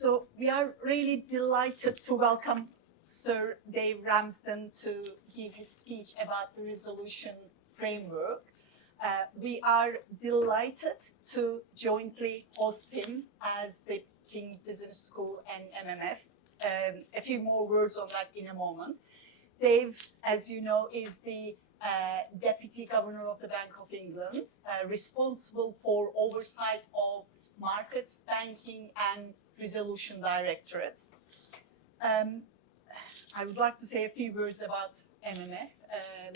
So we are really delighted to welcome Sir Dave Ramsden to give his speech about the resolution framework. We are delighted to jointly host him as the King's Business School and MMF. A few more words on that in a moment. Dave, as you know, is the Deputy Governor of the Bank of England, responsible for oversight of markets, banking and resolution directorate. I would like to say a few words about MMF,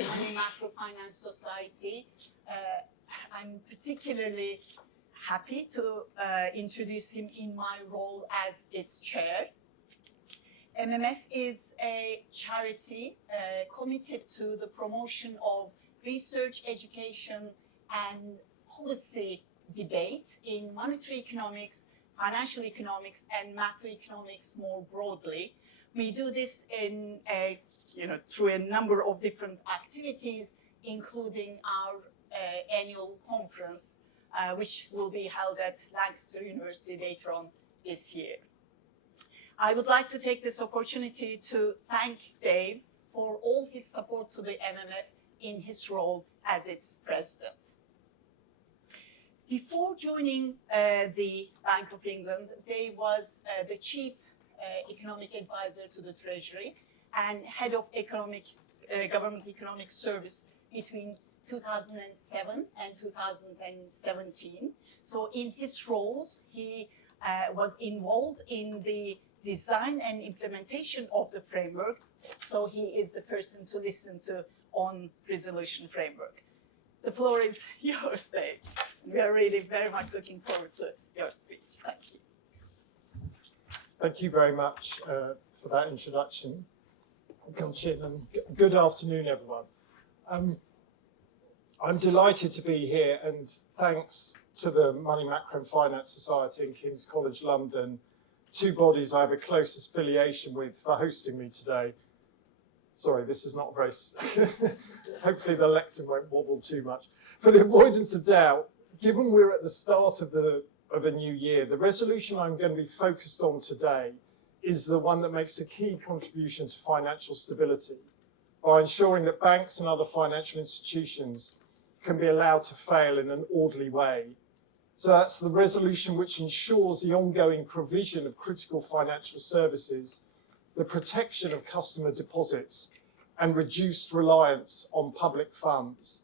Money Microfinance Society. I'm particularly happy to introduce him in my role as its chair. MMF is a charity committed to the promotion of research, education, and policy debate in monetary economics, financial economics, and macroeconomics more broadly. We do this in through a number of different activities, including our annual conference, which will be held at Lancaster University later on this year. I would like to take this opportunity to thank Dave for all his support to the MMF in his role as its president. Before joining the Bank of England, Dave was the chief economic advisor to the Treasury and head of government economic service between 2007 and 2017. So in his roles, he was involved in the design and implementation of the framework. So he is the person to listen to on resolution framework. The floor is yours, Dave. We are really very much looking forward to your speech. Thank you. Thank you very much for that introduction, Gulchin, and good afternoon, everyone. I'm delighted to be here, and thanks to the Money Macro and Finance Society and King's College London, two bodies I have a close affiliation with, for hosting me today. Sorry, this is not very, hopefully the lectern won't wobble too much. For the avoidance of doubt, given we're at the start of a new year, the resolution I'm going to be focused on today is the one that makes a key contribution to financial stability by ensuring that banks and other financial institutions can be allowed to fail in an orderly way. So that's the resolution which ensures the ongoing provision of critical financial services, the protection of customer deposits, and reduced reliance on public funds.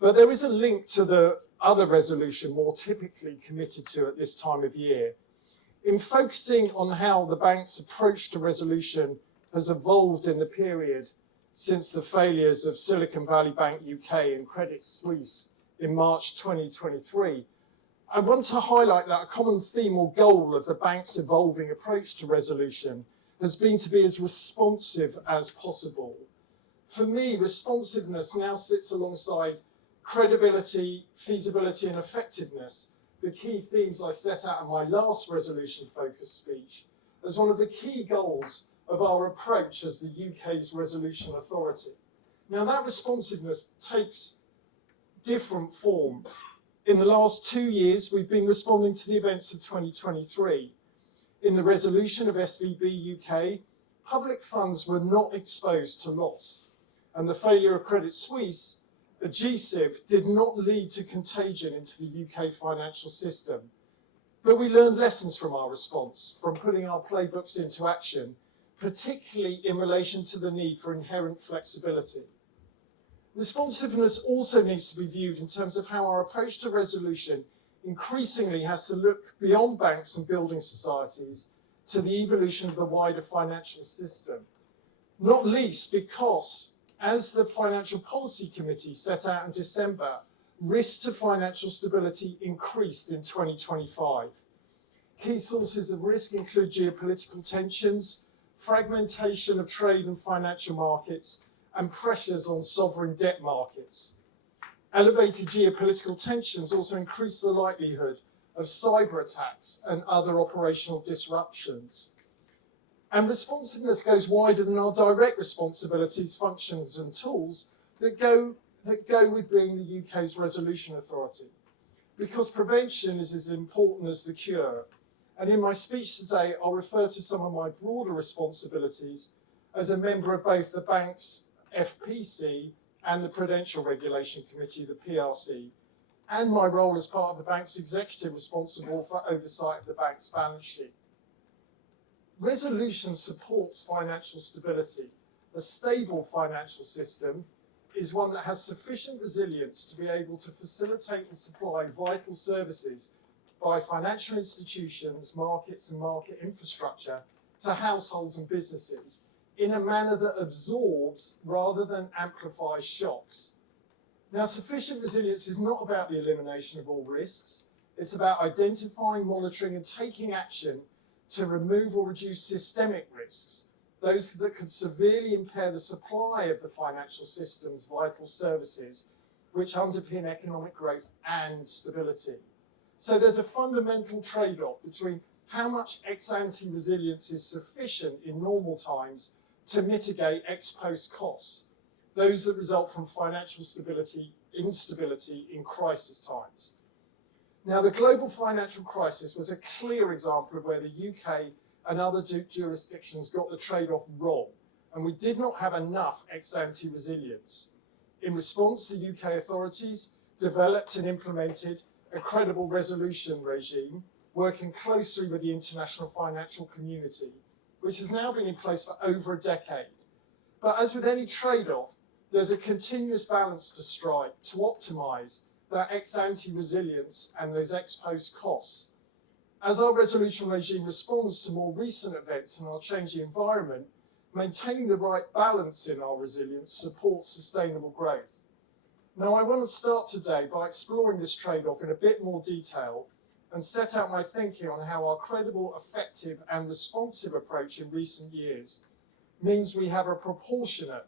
But there is a link to the other resolution more typically committed to at this time of year. In focusing on how the bank's approach to resolution has evolved in the period since the failures of Silicon Valley Bank UK and Credit Suisse in March 2023, I want to highlight that a common theme or goal of the bank's evolving approach to resolution has been to be as responsive as possible. For me, responsiveness now sits alongside credibility, feasibility, and effectiveness, the key themes I set out in my last resolution-focused speech, as one of the key goals of our approach as the UK's resolution authority. Now, that responsiveness takes different forms. In the last 2 years, we've been responding to the events of 2023. In the resolution of SVB UK, public funds were not exposed to loss, and the failure of Credit Suisse, the GSIB, did not lead to contagion into the UK financial system. But we learned lessons from our response, from putting our playbooks into action, particularly in relation to the need for inherent flexibility. Responsiveness also needs to be viewed in terms of how our approach to resolution increasingly has to look beyond banks and building societies to the evolution of the wider financial system, not least because, as the Financial Policy Committee set out in December, risks to financial stability increased in 2025. Key sources of risk include geopolitical tensions, fragmentation of trade and financial markets, and pressures on sovereign debt markets. Elevated geopolitical tensions also increase the likelihood of cyber attacks and other operational disruptions. And responsiveness goes wider than our direct responsibilities, functions and tools that go with being the UK's resolution authority, because prevention is as important as the cure. And in my speech today, I'll refer to some of my broader responsibilities as a member of both the bank's FPC and the Prudential Regulation Committee, the PRC, and my role as part of the bank's executive responsible for oversight of the bank's balance sheet. Resolution supports financial stability. A stable financial system is one that has sufficient resilience to be able to facilitate and supply vital services by financial institutions, markets and market infrastructure to households and businesses in a manner that absorbs rather than amplifies shocks. Now, sufficient resilience is not about the elimination of all risks. It's about identifying, monitoring and taking action to remove or reduce systemic risks, those that could severely impair the supply of the financial system's vital services, which underpin economic growth and stability. So there's a fundamental trade-off between how much ex-ante resilience is sufficient in normal times to mitigate ex-post costs, those that result from financial instability in crisis times. Now, the global financial crisis was a clear example of where the UK and other jurisdictions got the trade-off wrong, and we did not have enough ex-ante resilience. In response, the UK authorities developed and implemented a credible resolution regime, working closely with the international financial community, which has now been in place for over a decade. But as with any trade-off, there's a continuous balance to strike to optimise that ex-ante resilience and those ex-post costs. As our resolution regime responds to more recent events in our changing environment, maintaining the right balance in our resilience supports sustainable growth. Now, I want to start today by exploring this trade-off in a bit more detail and set out my thinking on how our credible, effective and responsive approach in recent years means we have a proportionate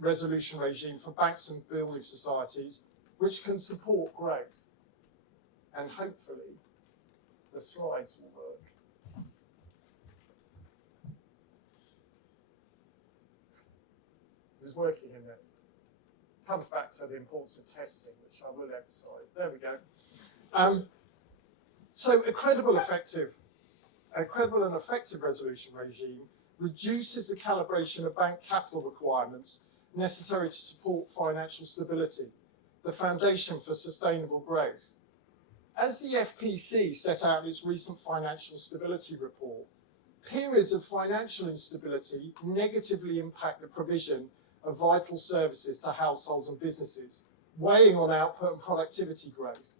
resolution regime for banks and building societies which can support growth. And hopefully the slides will work. It was working in there. Comes back to the importance of testing, which I will emphasise. There we go. So a credible and effective resolution regime reduces the calibration of bank capital requirements necessary to support financial stability, the foundation for sustainable growth. As the FPC set out in its recent financial stability report, periods of financial instability negatively impact the provision of vital services to households and businesses, weighing on output and productivity growth.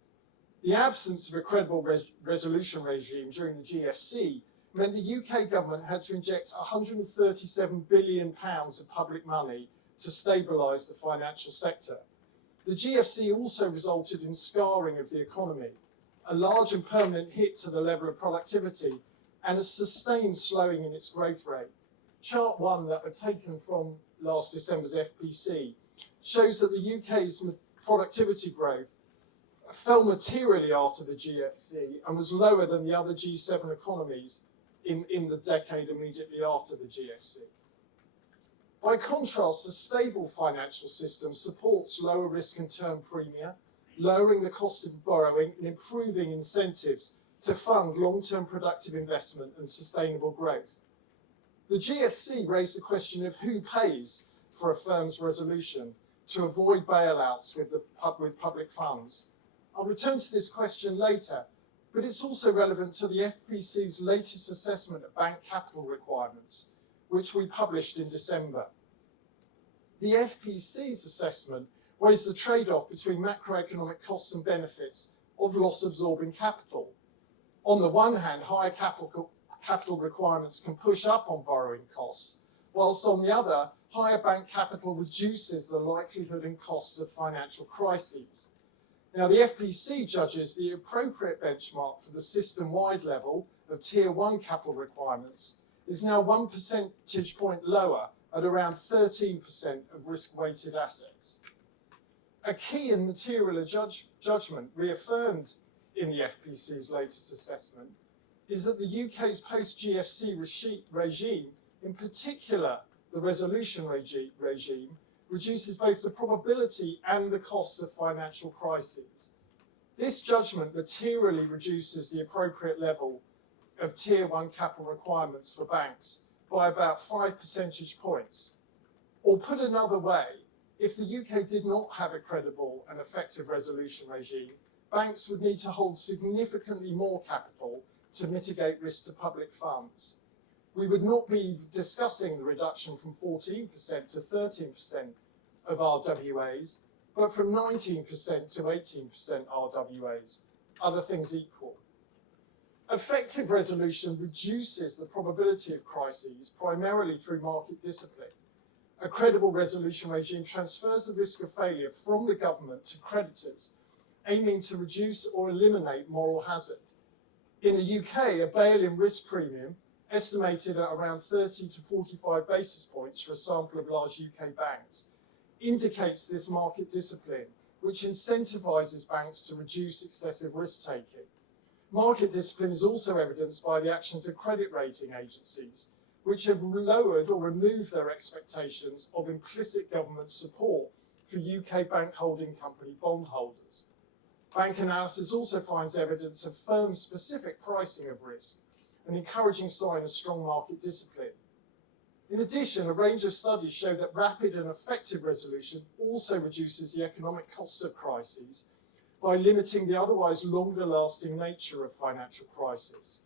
The absence of a credible resolution regime during the GFC meant the UK government had to inject £137 billion of public money to stabilise the financial sector. The GFC also resulted in scarring of the economy, a large and permanent hit to the level of productivity, and a sustained slowing in its growth rate. Chart 1 that were taken from last December's FPC shows that the UK's productivity growth fell materially after the GFC and was lower than the other G7 economies in the decade immediately after the GFC. By contrast, a stable financial system supports lower risk and term premia, lowering the cost of borrowing and improving incentives to fund long-term productive investment and sustainable growth. The GFC raised the question of who pays for a firm's resolution to avoid bailouts with public funds. I'll return to this question later, but it's also relevant to the FPC's latest assessment of bank capital requirements, which we published in December. The FPC's assessment weighs the trade-off between macroeconomic costs and benefits of loss-absorbing capital. On the one hand, higher capital requirements can push up on borrowing costs, whilst on the other, higher bank capital reduces the likelihood and costs of financial crises. Now, the FPC judges the appropriate benchmark for the system-wide level of Tier 1 capital requirements is now 1 percentage point lower at around 13% of risk-weighted assets. A key and material judgment reaffirmed in the FPC's latest assessment is that the UK's post-GFC regime, in particular the resolution regime, reduces both the probability and the costs of financial crises. This judgment materially reduces the appropriate level of Tier 1 capital requirements for banks by about 5 percentage points. Or put another way, if the UK did not have a credible and effective resolution regime, banks would need to hold significantly more capital to mitigate risk to public funds. We would not be discussing the reduction from 14% to 13% of RWAs, but from 19% to 18% RWAs, other things equal. Effective resolution reduces the probability of crises primarily through market discipline. A credible resolution regime transfers the risk of failure from the government to creditors, aiming to reduce or eliminate moral hazard. In the UK, a bail-in risk premium, estimated at around 30 to 45 basis points for a sample of large UK banks, indicates this market discipline, which incentivises banks to reduce excessive risk-taking. Market discipline is also evidenced by the actions of credit rating agencies, which have lowered or removed their expectations of implicit government support for UK bank holding company bondholders. Bank analysis also finds evidence of firm-specific pricing of risk, an encouraging sign of strong market discipline. In addition, a range of studies show that rapid and effective resolution also reduces the economic costs of crises by limiting the otherwise longer-lasting nature of financial crisis.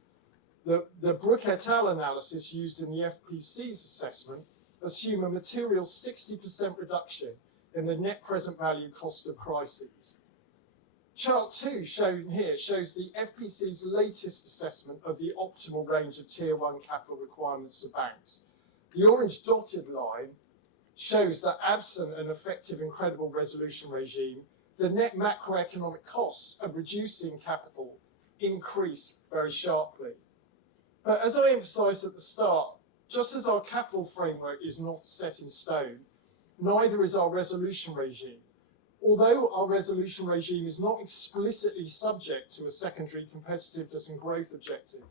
The Brook et al. Analysis used in the FPC's assessment assume a material 60% reduction in the net present value cost of crises. Chart 2 shown here shows the FPC's latest assessment of the optimal range of Tier 1 capital requirements for banks. The orange dotted line shows that absent an effective and credible resolution regime, the net macroeconomic costs of reducing capital increase very sharply. But as I emphasised at the start, just as our capital framework is not set in stone, neither is our resolution regime. Although our resolution regime is not explicitly subject to a secondary competitiveness and growth objective,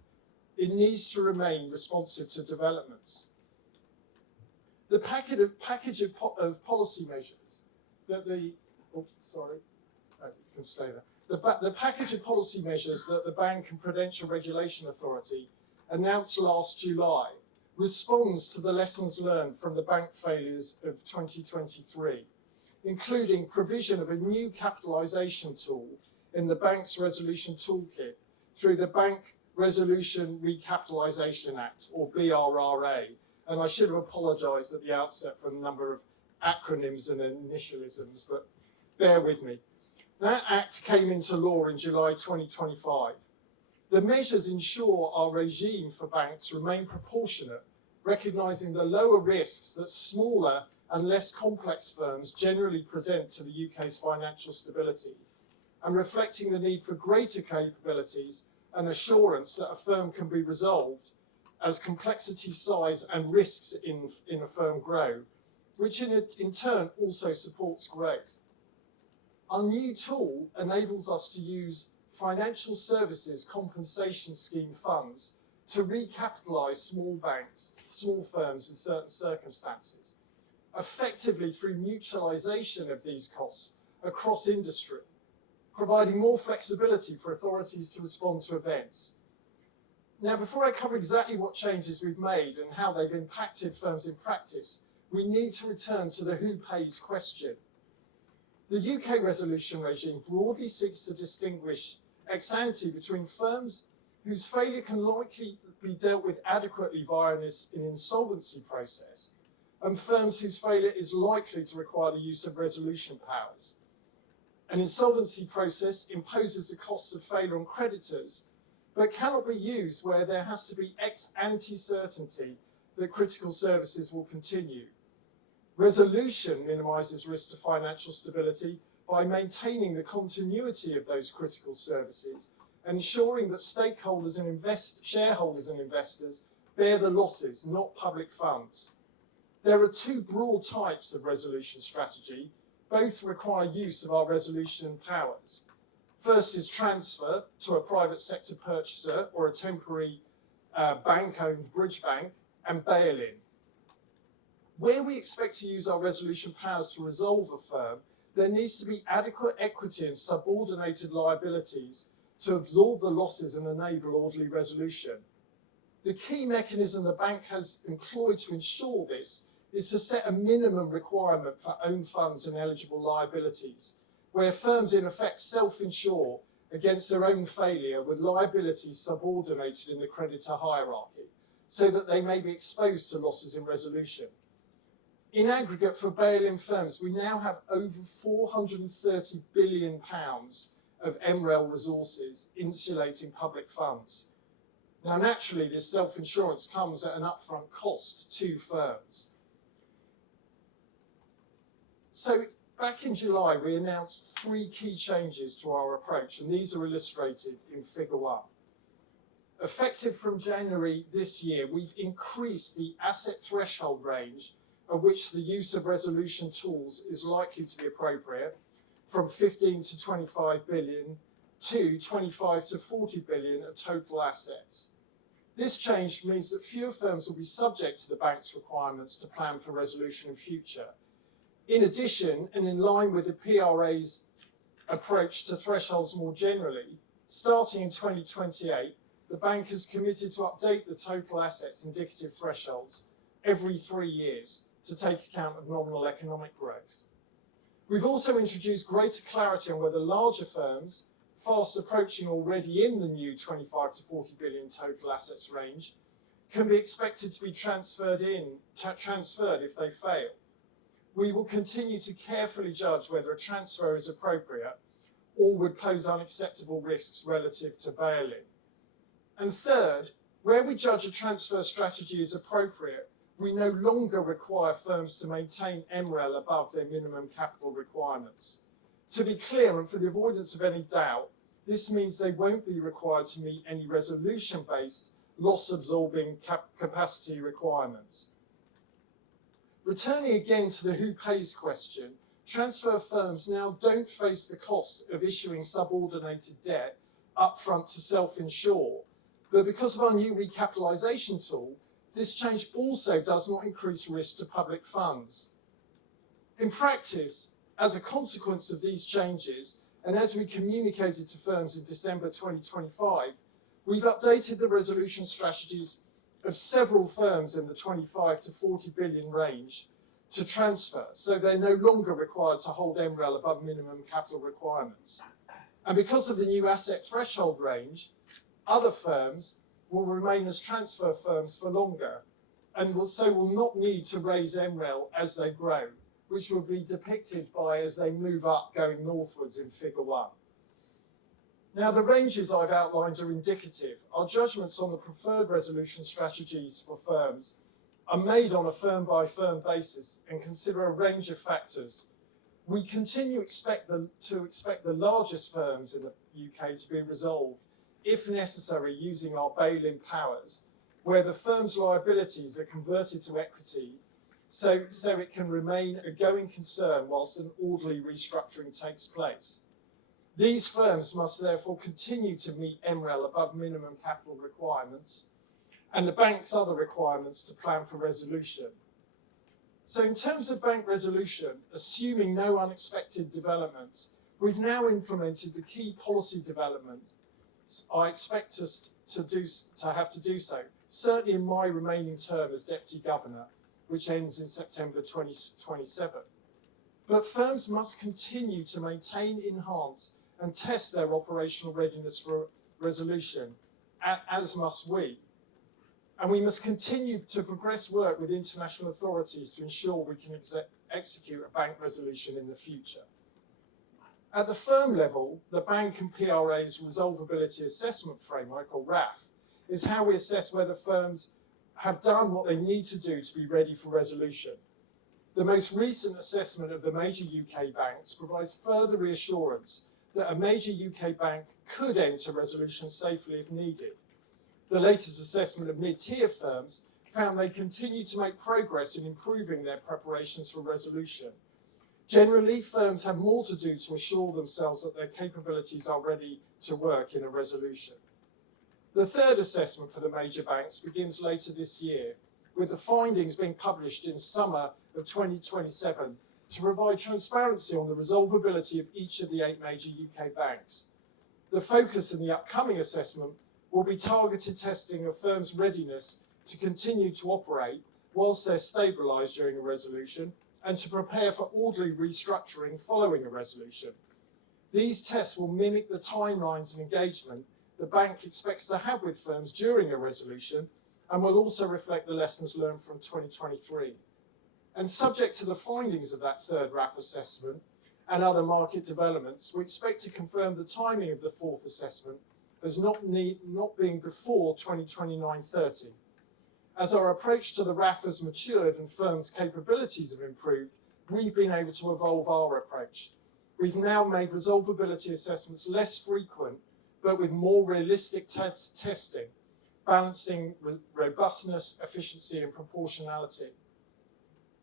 it needs to remain responsive to developments. The package of policy measures that the package of policy measures that the Bank and Prudential Regulation Authority announced last July responds to the lessons learned from the bank failures of 2023, including provision of a new capitalisation tool in the Bank's Resolution Toolkit through the Bank Resolution Recapitalisation Act, or BRRA. And I should have apologised at the outset for the number of acronyms and initialisms, but bear with me. That act came into law in July 2025. The measures ensure our regime for banks remain proportionate, recognising the lower risks that smaller and less complex firms generally present to the UK's financial stability, and reflecting the need for greater capabilities and assurance that a firm can be resolved as complexity, size and risks in a firm grow, which in turn also supports growth. Our new tool enables us to use financial services compensation scheme funds to recapitalise small firms in certain circumstances, effectively through mutualisation of these costs across industry, providing more flexibility for authorities to respond to events. Now, before I cover exactly what changes we've made and how they've impacted firms in practice, we need to return to the who pays question. The UK resolution regime broadly seeks to distinguish ex ante between firms whose failure can likely be dealt with adequately via an insolvency process, and firms whose failure is likely to require the use of resolution powers. An insolvency process imposes the costs of failure on creditors, but cannot be used where there has to be ex ante certainty that critical services will continue. Resolution minimises risk to financial stability by maintaining the continuity of those critical services, ensuring that stakeholders and shareholders and investors bear the losses, not public funds. There are two broad types of resolution strategy. Both require use of our resolution powers. First is transfer to a private sector purchaser or a temporary bank-owned bridge bank, and bail-in. Where we expect to use our resolution powers to resolve a firm, there needs to be adequate equity and subordinated liabilities to absorb the losses and enable orderly resolution. The key mechanism the bank has employed to ensure this is to set a minimum requirement for own funds and eligible liabilities, where firms in effect self-insure against their own failure with liabilities subordinated in the creditor hierarchy, so that they may be exposed to losses in resolution. In aggregate for bail-in firms, we now have over £430 billion of MREL resources insulating public funds. Now, naturally, this self-insurance comes at an upfront cost to firms. So, back in July, we announced 3 key changes to our approach, and these are illustrated in Figure 1. Effective from January this year, we've increased the asset threshold range at which the use of resolution tools is likely to be appropriate, from 15 to 25 billion to 25 to 40 billion of total assets. This change means that fewer firms will be subject to the bank's requirements to plan for resolution in future. In addition, and in line with the PRA's approach to thresholds more generally, starting in 2028, the bank is committed to update the total assets indicative thresholds every 3 years to take account of nominal economic growth. We've also introduced greater clarity on whether larger firms, fast approaching already in the new 25 to 40 billion total assets range, can be expected to be transferred if they fail. We will continue to carefully judge whether a transfer is appropriate or would pose unacceptable risks relative to bail-in. And third, where we judge a transfer strategy is appropriate, we no longer require firms to maintain MREL above their minimum capital requirements. To be clear, and for the avoidance of any doubt, this means they won't be required to meet any resolution-based loss-absorbing capacity requirements. Returning again to the who pays question, transfer firms now don't face the cost of issuing subordinated debt upfront to self-insure, but because of our new recapitalisation tool, this change also does not increase risk to public funds. In practice, as a consequence of these changes, and as we communicated to firms in December 2025, we've updated the resolution strategies of several firms in the 25 to 40 billion range to transfer, so they're no longer required to hold MREL above minimum capital requirements. And because of the new asset threshold range, other firms will remain as transfer firms for longer and will not need to raise MREL as they grow, which will be depicted by as they move up going northwards in Figure 1. Now, the ranges I've outlined are indicative. Our judgments on the preferred resolution strategies for firms are made on a firm-by-firm basis and consider a range of factors. We continue to expect the largest firms in the UK to be resolved, if necessary, using our bail-in powers, where the firm's liabilities are converted to equity so it can remain a going concern whilst an orderly restructuring takes place. These firms must therefore continue to meet MREL above minimum capital requirements and the bank's other requirements to plan for resolution. So in terms of bank resolution, assuming no unexpected developments, we've now implemented the key policy developments I expect us to have to do so, certainly in my remaining term as Deputy Governor, which ends in September 2027. But firms must continue to maintain, enhance and test their operational readiness for resolution, as must we. And we must continue to progress work with international authorities to ensure we can execute a bank resolution in the future. At the firm level, the Bank and PRA's Resolvability Assessment Framework, or RAF, is how we assess whether firms have done what they need to do to be ready for resolution. The most recent assessment of the major UK banks provides further reassurance that a major UK bank could enter resolution safely if needed. The latest assessment of mid-tier firms found they continue to make progress in improving their preparations for resolution. Generally, firms have more to do to assure themselves that their capabilities are ready to work in a resolution. The third assessment for the major banks begins later this year, with the findings being published in summer of 2027 to provide transparency on the resolvability of each of the 8 major UK banks. The focus in the upcoming assessment will be targeted testing of firms' readiness to continue to operate whilst they're stabilised during a resolution and to prepare for orderly restructuring following a resolution. These tests will mimic the timelines and engagement the bank expects to have with firms during a resolution and will also reflect the lessons learned from 2023. And subject to the findings of that third RAF assessment and other market developments, we expect to confirm the timing of the fourth assessment as not being before 2029-30. As our approach to the RAF has matured and firms' capabilities have improved, we've been able to evolve our approach. We've now made resolvability assessments less frequent, but with more realistic testing, balancing robustness, efficiency, and proportionality.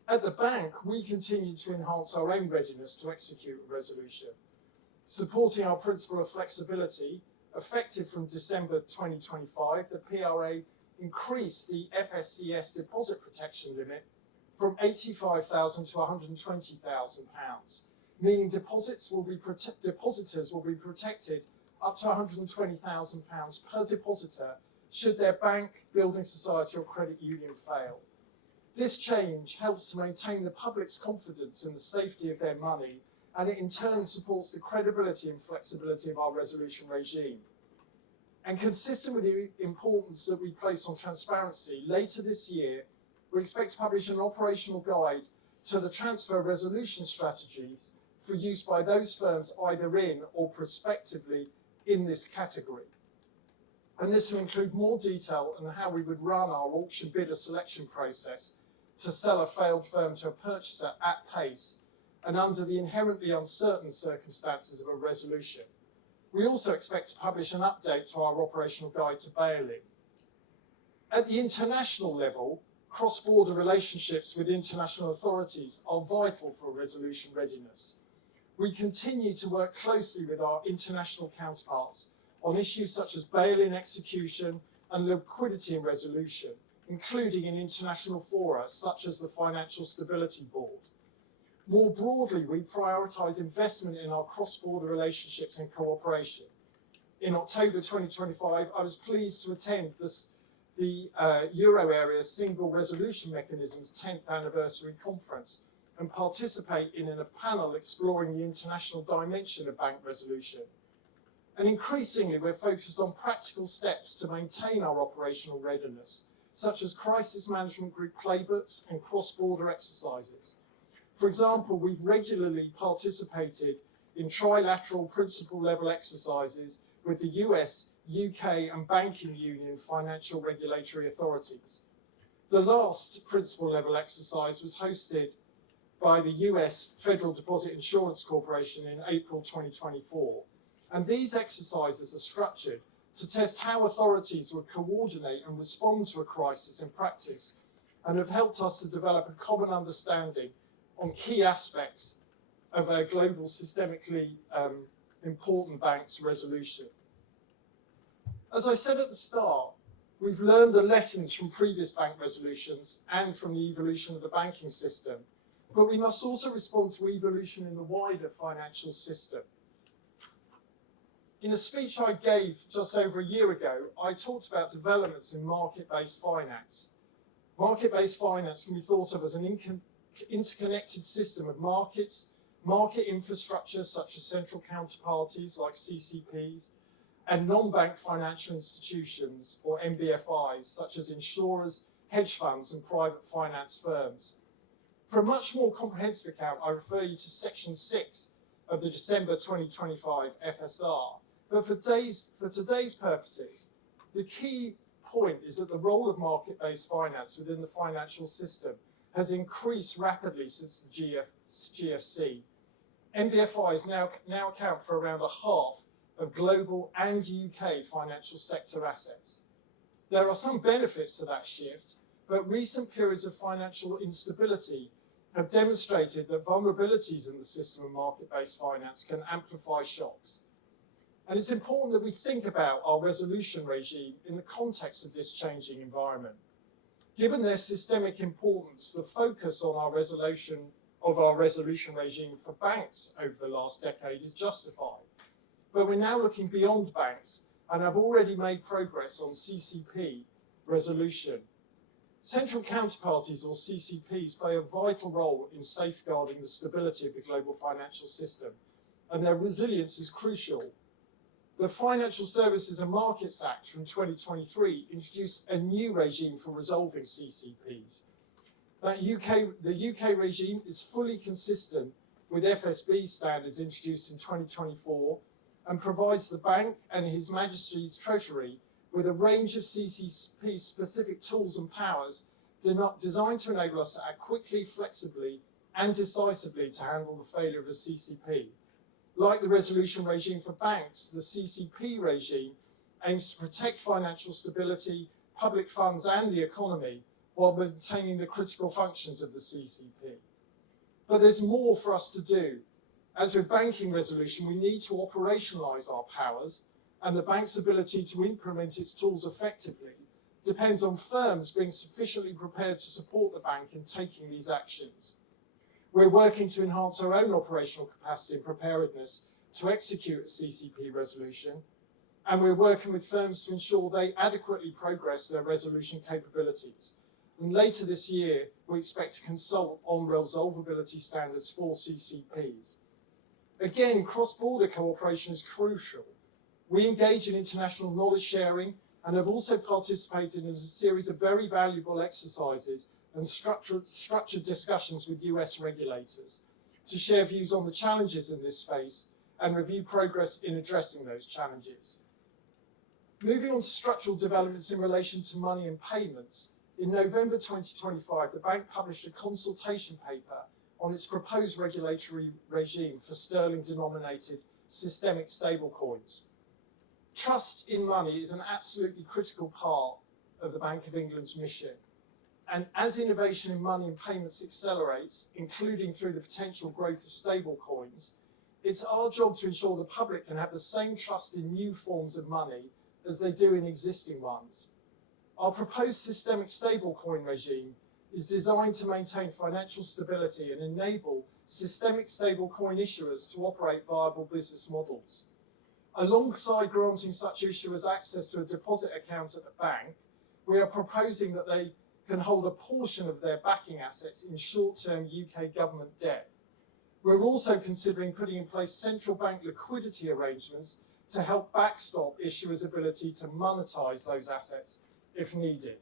At the bank, we continue to enhance our own readiness to execute a resolution. Supporting our principle of flexibility, effective from December 2025, the PRA increased the FSCS deposit protection limit from £85,000 to £120,000, meaning depositors will be protected up to £120,000 per depositor should their bank, building society or credit union fail. This change helps to maintain the public's confidence in the safety of their money, and it in turn supports the credibility and flexibility of our resolution regime. And consistent with the importance that we place on transparency, later this year, we expect to publish an operational guide to the transfer resolution strategies for use by those firms either in or prospectively in this category. And this will include more detail on how we would run our auction bidder selection process to sell a failed firm to a purchaser at pace and under the inherently uncertain circumstances of a resolution. We also expect to publish an update to our operational guide to bail-in. At the international level, cross-border relationships with international authorities are vital for resolution readiness. We continue to work closely with our international counterparts on issues such as bail-in execution and liquidity and resolution, including in international fora such as the Financial Stability Board. More broadly, we prioritise investment in our cross-border relationships and cooperation. In October 2025, I was pleased to attend the Euro Area's Single Resolution Mechanism's 10th anniversary conference and participate in a panel exploring the international dimension of bank resolution. And increasingly, we're focused on practical steps to maintain our operational readiness, such as crisis management group playbooks and cross-border exercises. For example, we've regularly participated in trilateral principal-level exercises with the US, UK and Banking Union financial regulatory authorities. The last principal-level exercise was hosted by the US Federal Deposit Insurance Corporation in April 2024. And these exercises are structured to test how authorities would coordinate and respond to a crisis in practice, and have helped us to develop a common understanding on key aspects of a global systemically important bank's resolution. As I said at the start, we've learned the lessons from previous bank resolutions and from the evolution of the banking system, but we must also respond to evolution in the wider financial system. In a speech I gave just over a year ago, I talked about developments in market-based finance. Market-based finance can be thought of as an interconnected system of markets, market infrastructure such as central counterparties like CCPs, and non-bank financial institutions or NBFIs such as insurers, hedge funds and private finance firms. For a much more comprehensive account, I refer you to Section 6 of the December 2025 FSR. But for today's purposes, the key point is that the role of market-based finance within the financial system has increased rapidly since the GFC. NBFIs now account for around a half of global and UK financial sector assets. There are some benefits to that shift, but recent periods of financial instability have demonstrated that vulnerabilities in the system of market-based finance can amplify shocks. And it's important that we think about our resolution regime in the context of this changing environment. Given their systemic importance, the focus on our resolution of our resolution regime for banks over the last decade is justified. But we're now looking beyond banks and have already made progress on CCP resolution. Central counterparties, or CCPs, play a vital role in safeguarding the stability of the global financial system, and their resilience is crucial. The Financial Services and Markets Act from 2023 introduced a new regime for resolving CCPs. The UK regime is fully consistent with FSB standards introduced in 2024 and provides the bank and His Majesty's Treasury with a range of CCP-specific tools and powers designed to enable us to act quickly, flexibly, and decisively to handle the failure of a CCP. Like the resolution regime for banks, the CCP regime aims to protect financial stability, public funds, and the economy while maintaining the critical functions of the CCP. But there's more for us to do. As with banking resolution, we need to operationalise our powers, and the bank's ability to implement its tools effectively depends on firms being sufficiently prepared to support the bank in taking these actions. We're working to enhance our own operational capacity and preparedness to execute a CCP resolution, and we're working with firms to ensure they adequately progress their resolution capabilities. And later this year, we expect to consult on resolvability standards for CCPs. Again, cross-border cooperation is crucial. We engage in international knowledge sharing and have also participated in a series of very valuable exercises and structured discussions with US regulators to share views on the challenges in this space and review progress in addressing those challenges. Moving on to structural developments in relation to money and payments, in November 2025, the bank published a consultation paper on its proposed regulatory regime for sterling-denominated systemic stablecoins. Trust in money is an absolutely critical part of the Bank of England's mission. And as innovation in money and payments accelerates, including through the potential growth of stablecoins, it's our job to ensure the public can have the same trust in new forms of money as they do in existing ones. Our proposed systemic stablecoin regime is designed to maintain financial stability and enable systemic stablecoin issuers to operate viable business models. Alongside granting such issuers access to a deposit account at the bank, we are proposing that they can hold a portion of their backing assets in short-term UK government debt. We're also considering putting in place central bank liquidity arrangements to help backstop issuers' ability to monetize those assets if needed.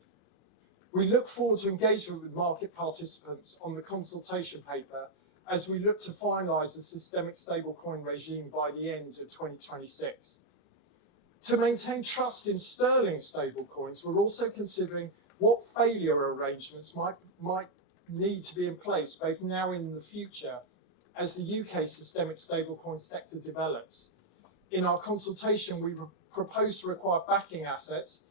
We look forward to engagement with market participants on the consultation paper as we look to finalise the systemic stablecoin regime by the end of 2026. To maintain trust in sterling stablecoins, we're also considering what failure arrangements might need to be in place both now and in the future as the UK systemic stablecoin sector develops. In our consultation, we propose to require backing assets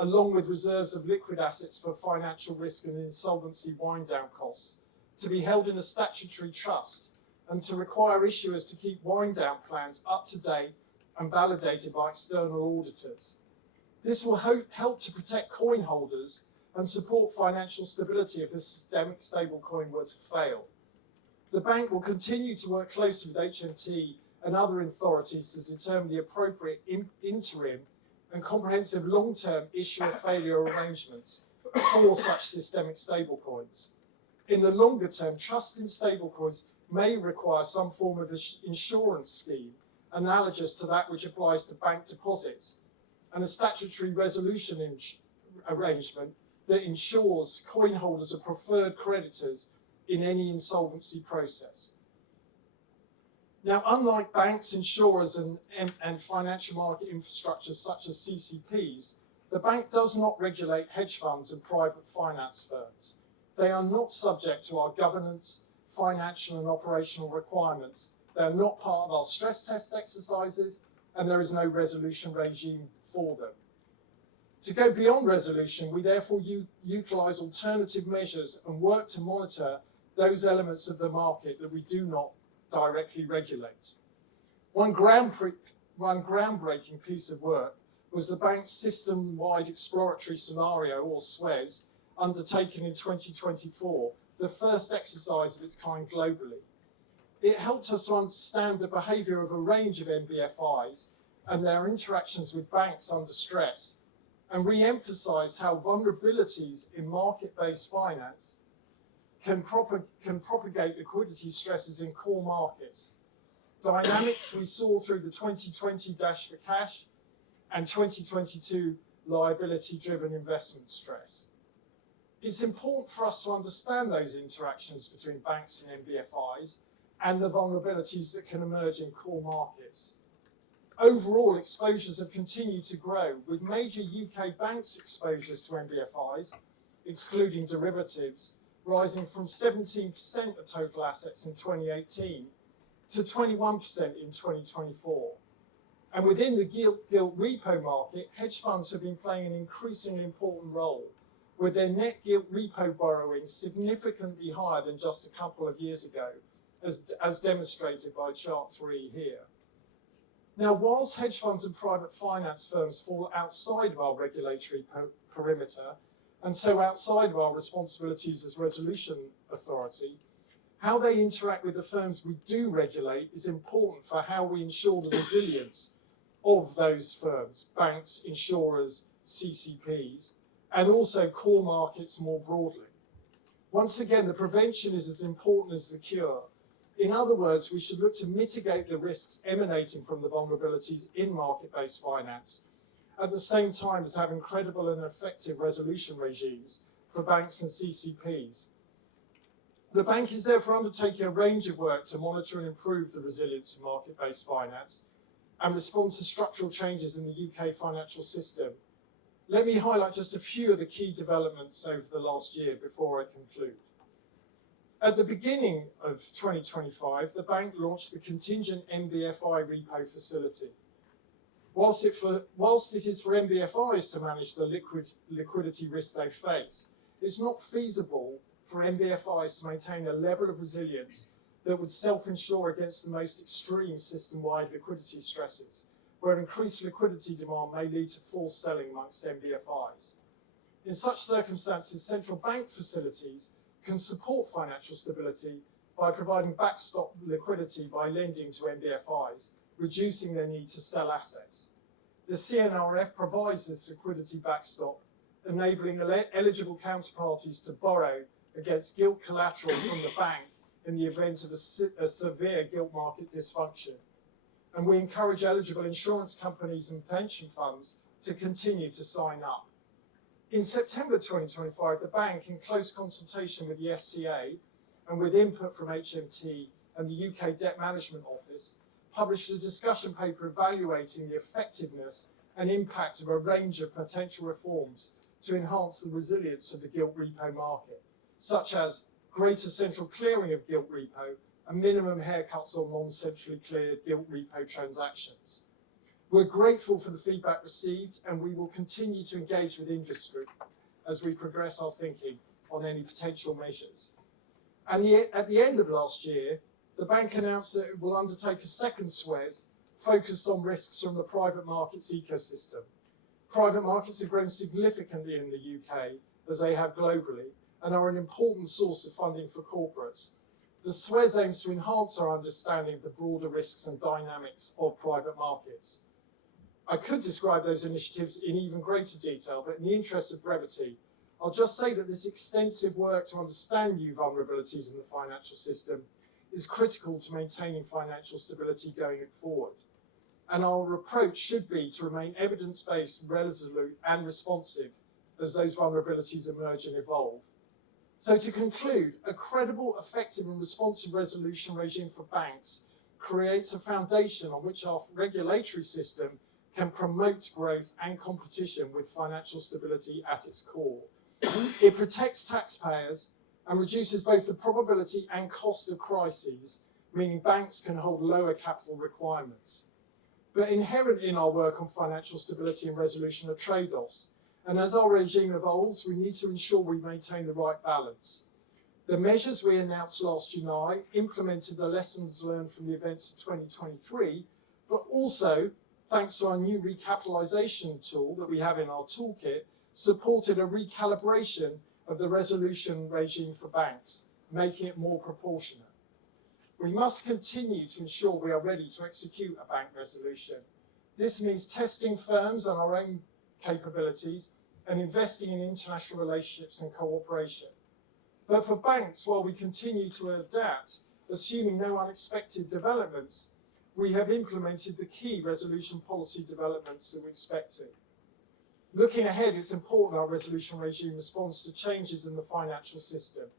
along with reserves of liquid assets for financial risk and insolvency wind-down costs to be held in a statutory trust and to require issuers to keep wind-down plans up to date and validated by external auditors. This will help to protect coin holders and support financial stability if a systemic stablecoin were to fail. The bank will continue to work closely with HMT and other authorities to determine the appropriate interim and comprehensive long-term issuer failure arrangements for such systemic stablecoins. In the longer term, trust in stablecoins may require some form of insurance scheme analogous to that which applies to bank deposits, and a statutory resolution arrangement that ensures coin holders are preferred creditors in any insolvency process. Now, unlike banks, insurers, and financial market infrastructure such as CCPs, the bank does not regulate hedge funds and private finance firms. They are not subject to our governance, financial and operational requirements. They are not part of our stress test exercises, and there is no resolution regime for them. To go beyond resolution, we therefore utilise alternative measures and work to monitor those elements of the market that we do not directly regulate. One groundbreaking piece of work was the bank's system-wide exploratory scenario, or SWES, undertaken in 2024 the first exercise of its kind globally. It helped us to understand the behaviour of a range of NBFIs and their interactions with banks under stress, and re-emphasised how vulnerabilities in market-based finance can propagate liquidity stresses in core markets. Dynamics we saw through the 2020 dash for cash and 2022 liability-driven investment stress. It's important for us to understand those interactions between banks and NBFIs and the vulnerabilities that can emerge in core markets. Overall, exposures have continued to grow, with major UK banks' exposures to NBFIs, excluding derivatives, rising from 17% of total assets in 2018 to 21% in 2024. And within the gilt repo market, hedge funds have been playing an increasingly important role, with their net gilt repo borrowing significantly higher than just a couple of years ago, as demonstrated by chart 3 here. Now, whilst hedge funds and private finance firms fall outside of our regulatory perimeter, and so outside of our responsibilities as resolution authority, how they interact with the firms we do regulate is important for how we ensure the resilience of those firms, banks, insurers, CCPs, and also core markets more broadly. Once again, the prevention is as important as the cure. In other words, we should look to mitigate the risks emanating from the vulnerabilities in market-based finance, at the same time as having credible and effective resolution regimes for banks and CCPs. The bank is therefore undertaking a range of work to monitor and improve the resilience of market-based finance and respond to structural changes in the UK financial system. Let me highlight just a few of the key developments over the last year before I conclude. At the beginning of 2025, the bank launched the contingent NBFI repo facility. Whilst it is for NBFIs to manage the liquidity risk they face, it's not feasible for NBFIs to maintain a level of resilience that would self-insure against the most extreme system-wide liquidity stresses, where increased liquidity demand may lead to false selling amongst NBFIs. In such circumstances, central bank facilities can support financial stability by providing backstop liquidity by lending to NBFIs, reducing their need to sell assets. The CNRF provides this liquidity backstop, enabling eligible counterparties to borrow against gilt collateral from the bank in the event of a severe gilt market dysfunction. And we encourage eligible insurance companies and pension funds to continue to sign up. In September 2025, the bank, in close consultation with the FCA and with input from HMT and the UK Debt Management Office, published a discussion paper evaluating the effectiveness and impact of a range of potential reforms to enhance the resilience of the gilt repo market, such as greater central clearing of gilt repo and minimum haircuts on non-centrally cleared gilt repo transactions. We're grateful for the feedback received, and we will continue to engage with industry as we progress our thinking on any potential measures. And at the end of last year, the bank announced that it will undertake a second SWES focused on risks from the private markets ecosystem. Private markets have grown significantly in the UK, as they have globally, and are an important source of funding for corporates. The SWES aims to enhance our understanding of the broader risks and dynamics of private markets. I could describe those initiatives in even greater detail, but in the interest of brevity, I'll just say that this extensive work to understand new vulnerabilities in the financial system is critical to maintaining financial stability going forward. And our approach should be to remain evidence-based, resolute, and responsive as those vulnerabilities emerge and evolve. So to conclude, a credible, effective, and responsive resolution regime for banks creates a foundation on which our regulatory system can promote growth and competition with financial stability at its core. It protects taxpayers and reduces both the probability and cost of crises, meaning banks can hold lower capital requirements. But inherent in our work on financial stability and resolution are trade-offs, and as our regime evolves, we need to ensure we maintain the right balance. The measures we announced last July implemented the lessons learned from the events of 2023, but also, thanks to our new recapitalisation tool that we have in our toolkit, supported a recalibration of the resolution regime for banks. making it more proportionate. We must continue to ensure we are ready to execute a bank resolution. This means testing firms on our own capabilities and investing in international relationships and cooperation. But for banks, while we continue to adapt, assuming no unexpected developments, we have implemented the key resolution policy developments that we expected. Looking ahead, it's important our resolution regime responds to changes in the financial system,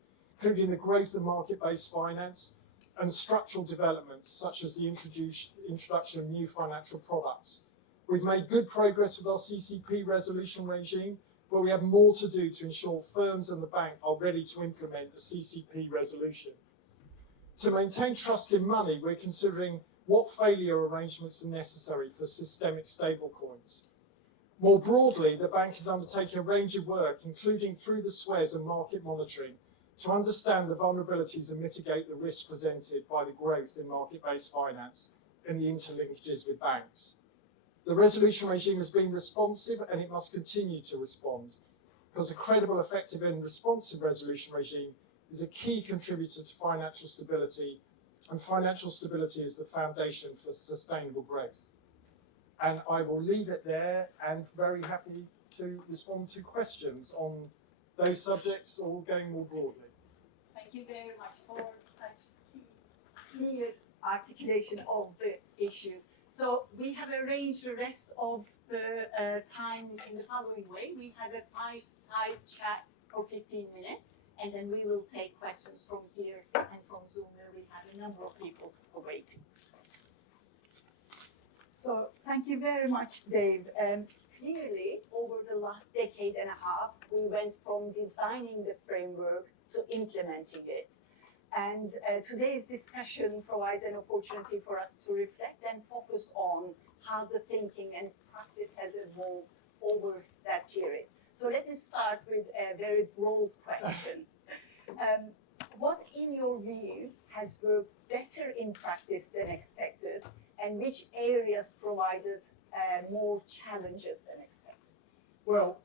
including the growth of market-based finance and structural developments such as the introduction of new financial products. We've made good progress with our CCP resolution regime, but we have more to do to ensure firms and the bank are ready to implement the CCP resolution. To maintain trust in money, we're considering what failure arrangements are necessary for systemic stablecoins. More broadly, the bank is undertaking a range of work, including through the SWES and market monitoring, to understand the vulnerabilities and mitigate the risks presented by the growth in market-based finance and the interlinkages with banks. The resolution regime has been responsive and it must continue to respond, because a credible, effective and responsive resolution regime is a key contributor to financial stability, and financial stability is the foundation for sustainable growth. And I will leave it there and very happy to respond to questions on those subjects or going more broadly. Thank you very much for such clear articulation of the issues. So we have arranged the rest of the time in the following way. We have a fireside chat for 15 minutes, and then we will take questions from here and from Zoom, where we have a number of people waiting. So thank you very much, Dave. Clearly, over the last decade and a half, we went from designing the framework to implementing it. And today's discussion provides an opportunity for us to reflect and focus on how the thinking and practice has evolved over that period. So let me start with a very broad question. What, in your view, has worked better in practice than expected, and which areas provided more challenges than expected? Well,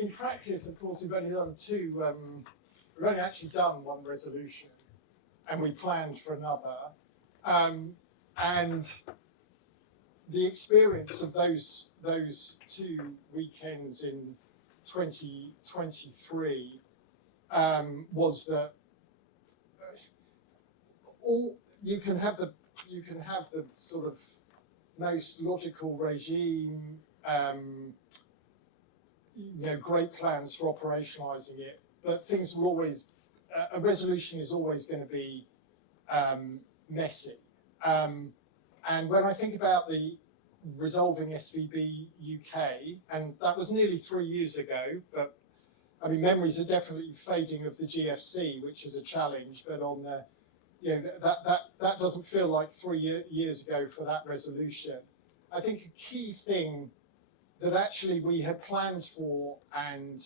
in practice, of course, we've only done we've only actually done one resolution, and we planned for another. And the experience of those 2 weekends in 2023 was that you can have the sort of most logical regime, great plans for operationalising it, but things will always, a resolution is always going to be messy. And when I think about the resolving SVB UK, and that was nearly 3 years ago, but I mean, memories are definitely fading of the GFC, which is a challenge, but on the, that doesn't feel like 3 years ago for that resolution. I think a key thing that actually we had planned for and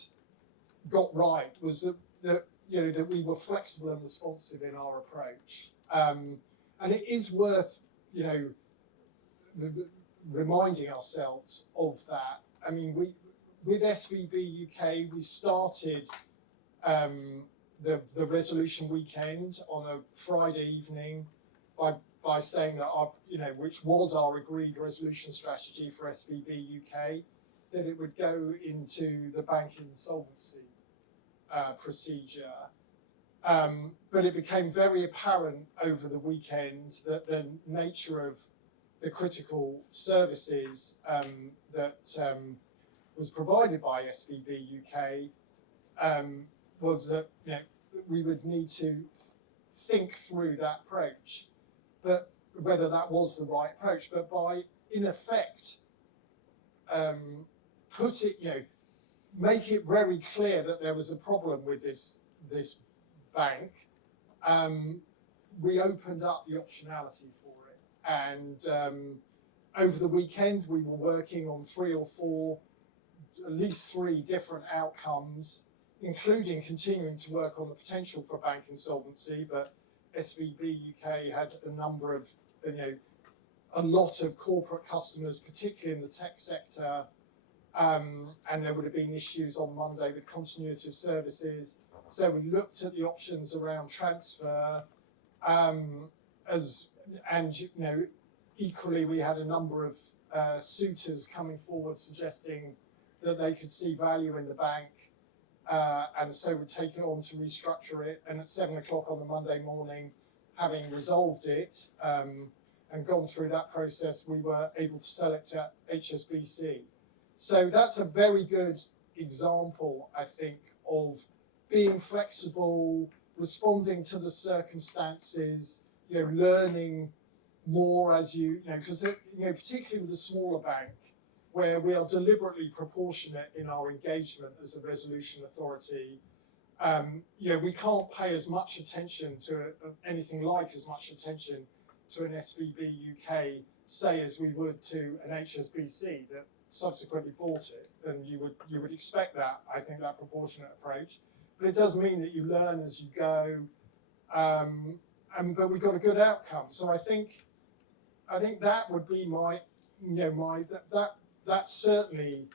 got right was that we were flexible and responsive in our approach. And it is worth, reminding ourselves of that. I mean, with SVB UK, we started the resolution weekend on a Friday evening by saying that which was our agreed resolution strategy for SVB UK, that it would go into the bank insolvency procedure. But it became very apparent over the weekend that the nature of the critical services that was provided by SVB UK was that we would need to think through that approach, but whether that was the right approach. But by, in effect, make it very clear that there was a problem with this bank, we opened up the optionality for it. And over the weekend, we were working on 3 or 4, at least 3 different outcomes, including continuing to work on the potential for bank insolvency. But SVB UK had a number of, a lot of corporate customers, particularly in the tech sector, and there would have been issues on Monday with continuity of services. So we looked at the options around transfer, equally we had a number of suitors coming forward suggesting that they could see value in the bank, and so would take it on to restructure it. And at 7 o'clock on the Monday morning, having resolved it and gone through that process, we were able to sell it to HSBC. So that's a very good example, I think, of being flexible, responding to the circumstances, learning more as because particularly with a smaller bank, where we are deliberately proportionate in our engagement as a resolution authority. We can't pay as much attention to anything like as much attention to an SVB UK, say, as we would to an HSBC that subsequently bought it. And you would expect that, I think, that proportionate approach. But it does mean that you learn as you go, but we got a good outcome. So I think that would be my that certainly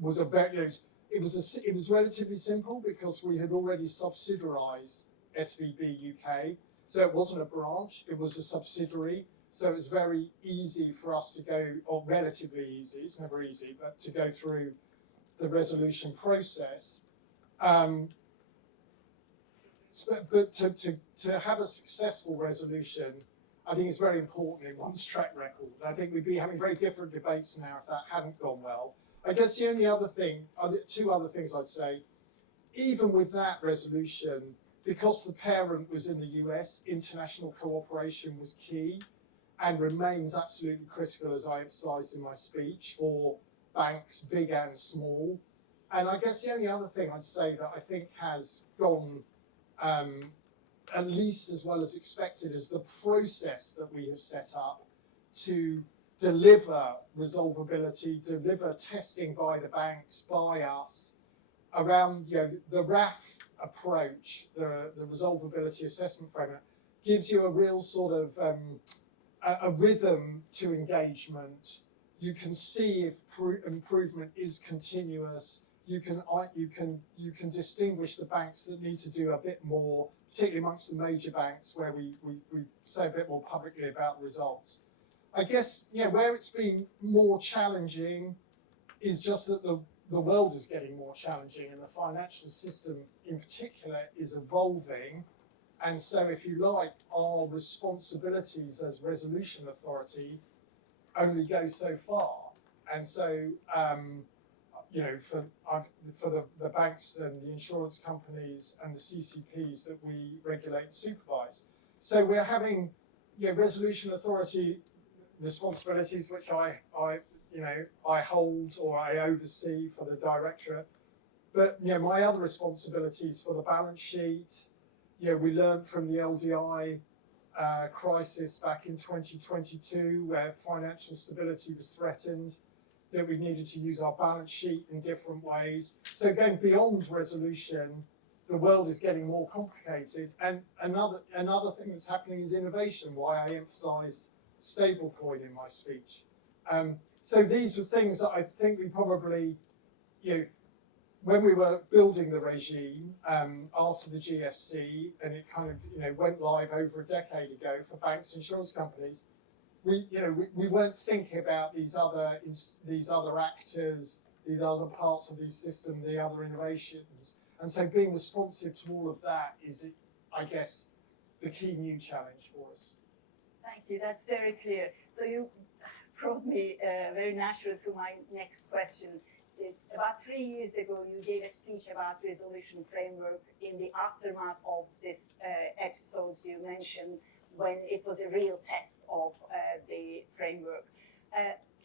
was a very it was relatively simple because we had already subsidiarised SVB UK, so it wasn't a branch, it was a subsidiary. So it was very easy for us to go, or relatively easy, it's never easy, but to go through the resolution process. But to have a successful resolution, I think it's very important in one's track record. I think we'd be having very different debates now if that hadn't gone well. I guess the only other thing, two other things I'd say, even with that resolution, because the parent was in the US, international cooperation was key and remains absolutely critical, as I emphasised in my speech, for banks big and small. And I guess the only other thing I'd say that I think has gone at least as well as expected is the process that we have set up to deliver resolvability, deliver testing by the banks, by us, around the RAF approach, the resolvability assessment framework, gives you a real sort of a rhythm to engagement. You can see if improvement is continuous. You can distinguish the banks that need to do a bit more, particularly amongst the major banks where we say a bit more publicly about the results. I guess where it's been more challenging is just that the world is getting more challenging and the financial system in particular is evolving. And so, if you like, our responsibilities as resolution authority only go so far. And so, for the banks and the insurance companies and the CCPs that we regulate and supervise. So we're having resolution authority responsibilities, which I hold or I oversee for the directorate. But my other responsibilities for the balance sheet, we learned from the LDI crisis back in 2022, where financial stability was threatened, that we needed to use our balance sheet in different ways. So going beyond resolution, the world is getting more complicated. And another thing that's happening is innovation, why I emphasised Stablecoin in my speech. So these are things that I think we probably, when we were building the regime after the GFC, and it kind of went live over a decade ago for banks and insurance companies, we weren't thinking about these other actors, these other parts of the system, the other innovations, and so being responsive to all of that is, I guess, the key new challenge for us. Thank you. That's very clear. So you brought me very natural to my next question. About 3 years ago, you gave a speech about resolution framework in the aftermath of this episodes you mentioned, when it was a real test of the framework.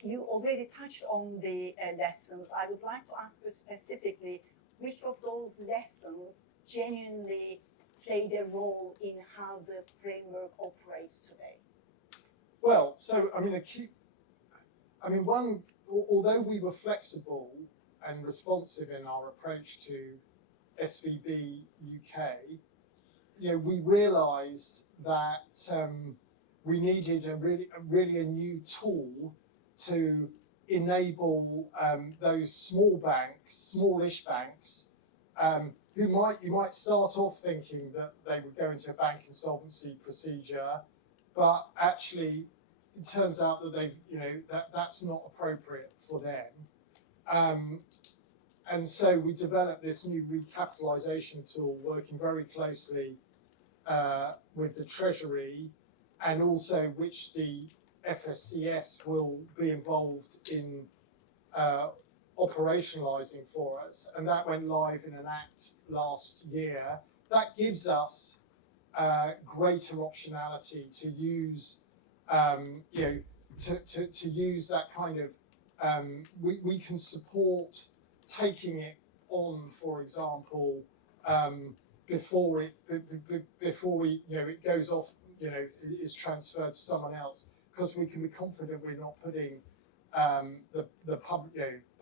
You already touched on the lessons. I would like to ask you specifically, which of those lessons genuinely played a role in how the framework operates today? Well, so although we were flexible and responsive in our approach to SVB UK, we realised that we needed a really new tool to enable those smallish banks who you might start off thinking that they would go into a bank insolvency procedure, but actually it turns out that that's not appropriate for them. And so we developed this new recapitalisation tool, working very closely with the Treasury, and also which the FSCS will be involved in operationalising for us, and that went live in an act last year. That gives us greater optionality to use, to use that kind of. We can support taking it on, for example, before it goes off, is transferred to someone else, because we can be confident we're not putting the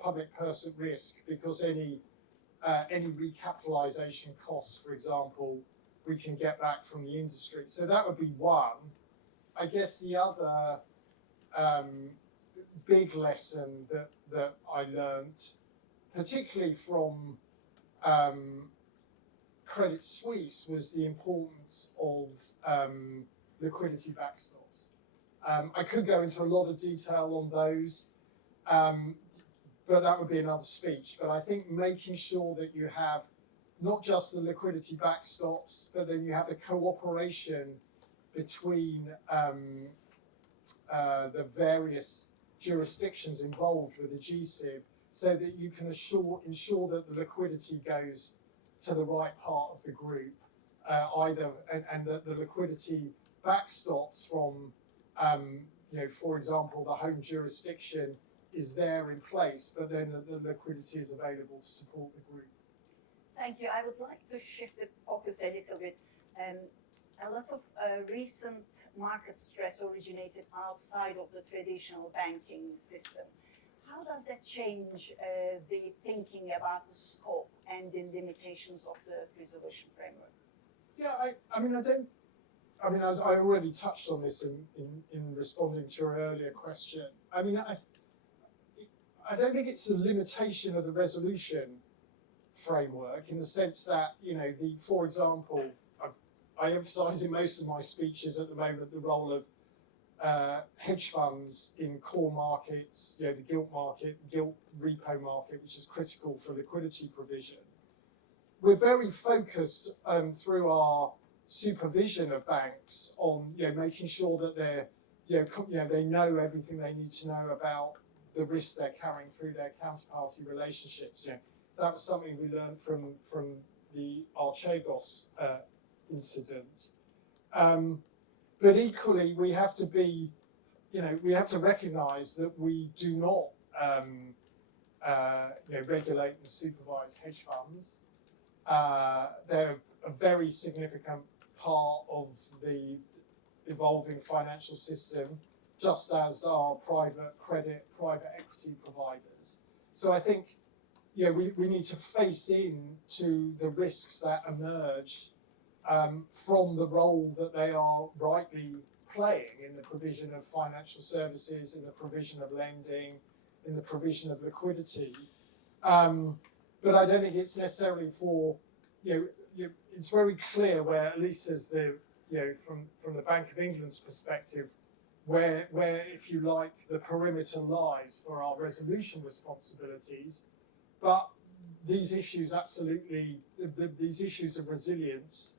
public purse at risk, because any recapitalisation costs, for example, we can get back from the industry. So that would be one. I guess the other big lesson that I learned, particularly from Credit Suisse, was the importance of liquidity backstops. I could go into a lot of detail on those, but that would be another speech. But I think making sure that you have not just the liquidity backstops, but then you have the cooperation between the various jurisdictions involved with the GSIB, so that you can ensure that the liquidity goes to the right part of the group, and that the liquidity backstops from, for example, the home jurisdiction is there in place, but then the liquidity is available to support the group. Thank you. I would like to shift the focus a little bit. A lot of recent market stress originated outside of the traditional banking system. How does that change the thinking about the scope and the limitations of the resolution framework? Yeah, I already touched on this in responding to your earlier question. I don't think it's a limitation of the resolution framework, in the sense that, for example, I emphasise in most of my speeches at the moment the role of hedge funds in core markets, the gilt market, gilt repo market, which is critical for liquidity provision. We're very focused through our supervision of banks on making sure that they know everything they need to know about the risks they're carrying through their counterparty relationships. That was something we learned from the Archegos incident. But equally, we have to be, we have to recognise that we do not, regulate and supervise hedge funds. They're a very significant part of the evolving financial system, just as are private credit, private equity providers. So I think, we need to face into the risks that emerge from the role that they are rightly playing in the provision of financial services, in the provision of lending, in the provision of liquidity. But I don't think it's necessarily for, it's very clear where, at least as the, from the Bank of England's perspective, where, if you like, the perimeter lies for our resolution responsibilities. But these issues, absolutely, these issues of resilience,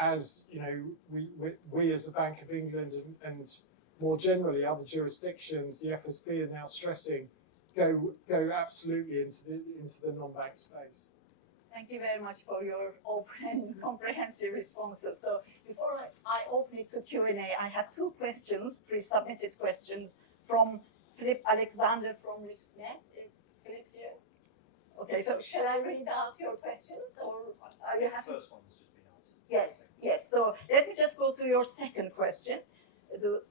as we as the Bank of England and more generally other jurisdictions, the FSB are now stressing, go absolutely into the non-bank space. Thank you very much for your open and comprehensive responses. So before I open it to Q&A, I have two questions, pre-submitted questions from Philip Alexander from RiskNet. Is Philip here? Okay, so shall I read out your questions, or are you happy? The first one has just been answered. Yes. So let me just go to your second question.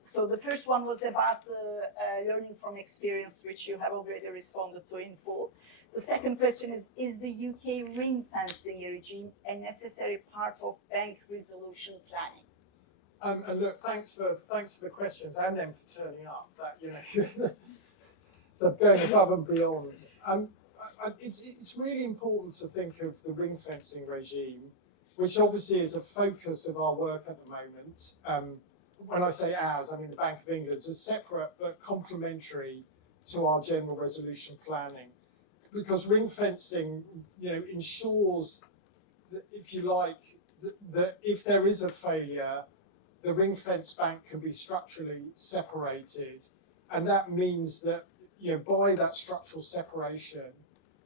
So the first one was about the learning from experience, which you have already responded to in full. The second question is the UK ring fencing regime a necessary part of bank resolution planning? And look, thanks for the questions, and then for turning up. That so going above and beyond. it's really important to think of the ring fencing regime, which obviously is a focus of our work at the moment. When I say ours, I mean the Bank of England's, as separate but complementary to our general resolution planning, because ring fencing, ensures that, if you like, that if there is a failure, the ring fence bank can be structurally separated, and that means that by that structural separation,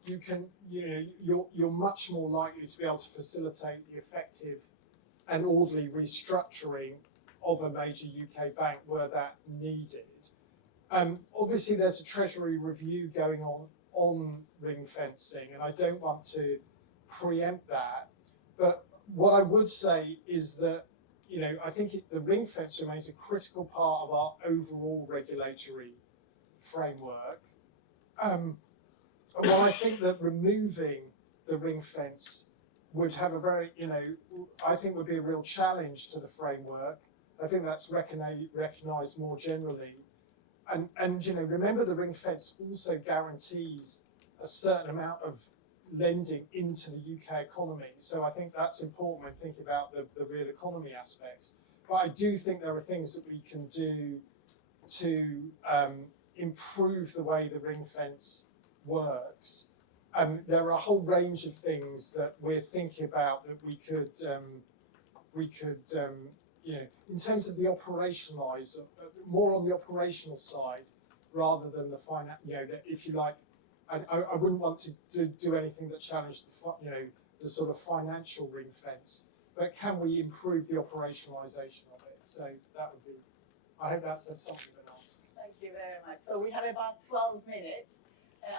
you can you're much more likely to be able to facilitate the effective and orderly restructuring of a major UK bank were that needed. Obviously, there's a Treasury review going on ring fencing, and I don't want to preempt that. But what I would say is that I think the ring fence remains a critical part of our overall regulatory framework. While I think that removing the ring fence would have a very, I think would be a real challenge to the framework. I think that's recognised more generally. And remember, the ring fence also guarantees a certain amount of lending into the UK economy. So I think that's important when thinking about the real economy aspects. But I do think there are things that we can do to improve the way the ring fence works. There are a whole range of things that we're thinking about that we could in terms of the operationalise, more on the operational side rather than the finance, that if you like, I wouldn't want to do anything that challenged the sort of financial ring fence, but can we improve the operationalisation of it? So that would be, I hope that said something of an answer. Thank you very much. So we have about 12 minutes.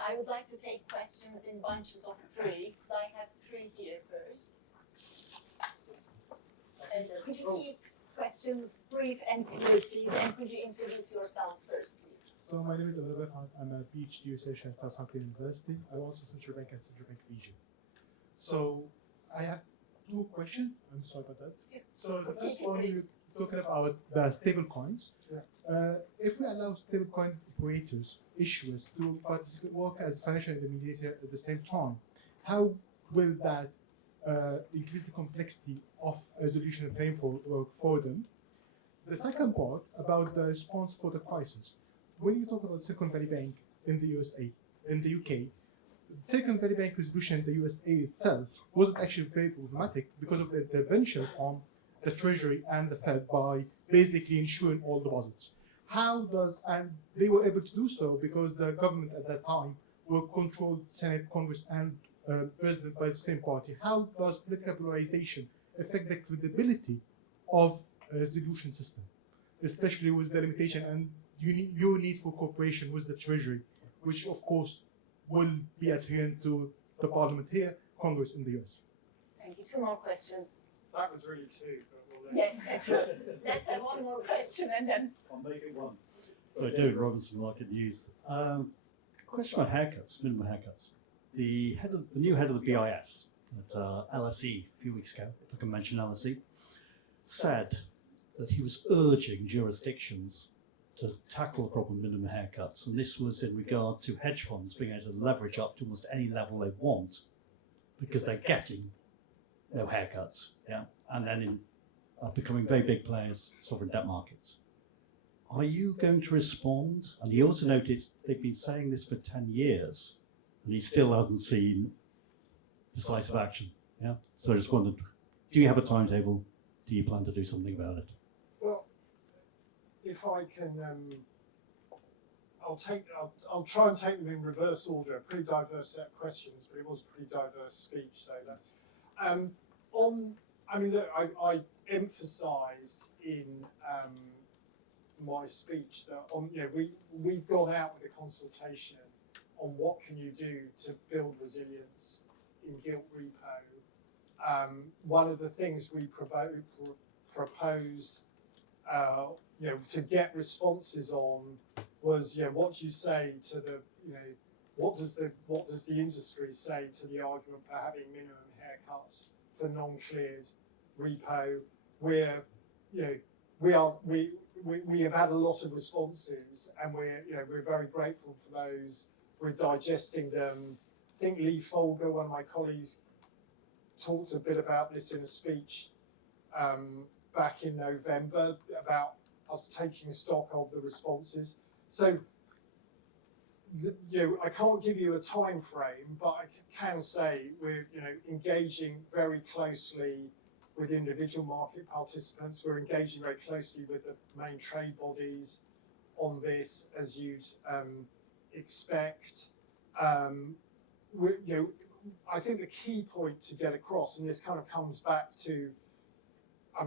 I would like to take questions in bunches of 3. I have 3 here first. And could you keep questions brief and clear, please? And could you introduce yourselves first, please? So my name is Abdullah. I'm a PhD researcher at Southampton University. I'm also central bank and central bank vision. So I have 2 questions. I'm sorry about that. Yeah. So the first one, you're talking about the stable coins. Yeah. If we allow stablecoin operators, issuers to work as financial intermediator at the same time, how will that increase the complexity of resolution framework for them? The second part about the response for the crisis. When you talk about Silicon Valley Bank in the USA, in the UK, Silicon Valley Bank resolution in the USA itself wasn't actually very problematic because of the intervention from the Treasury and the Fed by basically ensuring all deposits. And they were able to do so because the government at that time were controlled Senate, Congress, and President by the same party. How does political polarization affect the credibility of a resolution system, especially with the limitation and your need for cooperation with the Treasury, which of course will be adherent to the Parliament here, Congress in the US? Thank you. 2 more questions. That was really 2, but we'll Yes, let's have 1 more question and then. I'll make it 1. So David Robinson, Market News. Question about haircuts, minimum haircuts. The new head of the BIS at LSE a few weeks ago, if I can mention LSE, said that he was urging jurisdictions to tackle the problem of minimum haircuts, and this was in regard to hedge funds being able to leverage up to almost any level they want because they're getting no haircuts, and then becoming very big players, sovereign debt markets. Are you going to respond? And he also noticed they've been saying this for 10 years, and he still hasn't seen decisive action. So I just wondered, do you have a timetable? Do you plan to do something about it? Well, if I can, I'll try and take them in reverse order. A pretty diverse set of questions, but it was a pretty diverse speech, so that's look, I emphasised in my speech that we've gone out with a consultation on what can you do to build resilience in gilt repo. One of the things we proposed to get responses on was what do you say to the what does the industry say to the argument for having minimum haircuts for non-cleared repo? We have had a lot of responses, and we're very grateful for those. We're digesting them. think Lee Folger, one of my colleagues, talked a bit about this in a speech back in November about us taking stock of the responses. So, I can't give you a time frame, but I can say we're engaging very closely with individual market participants. We're engaging very closely with the main trade bodies on this, as you'd expect. I think the key point to get across, and this kind of comes back to, I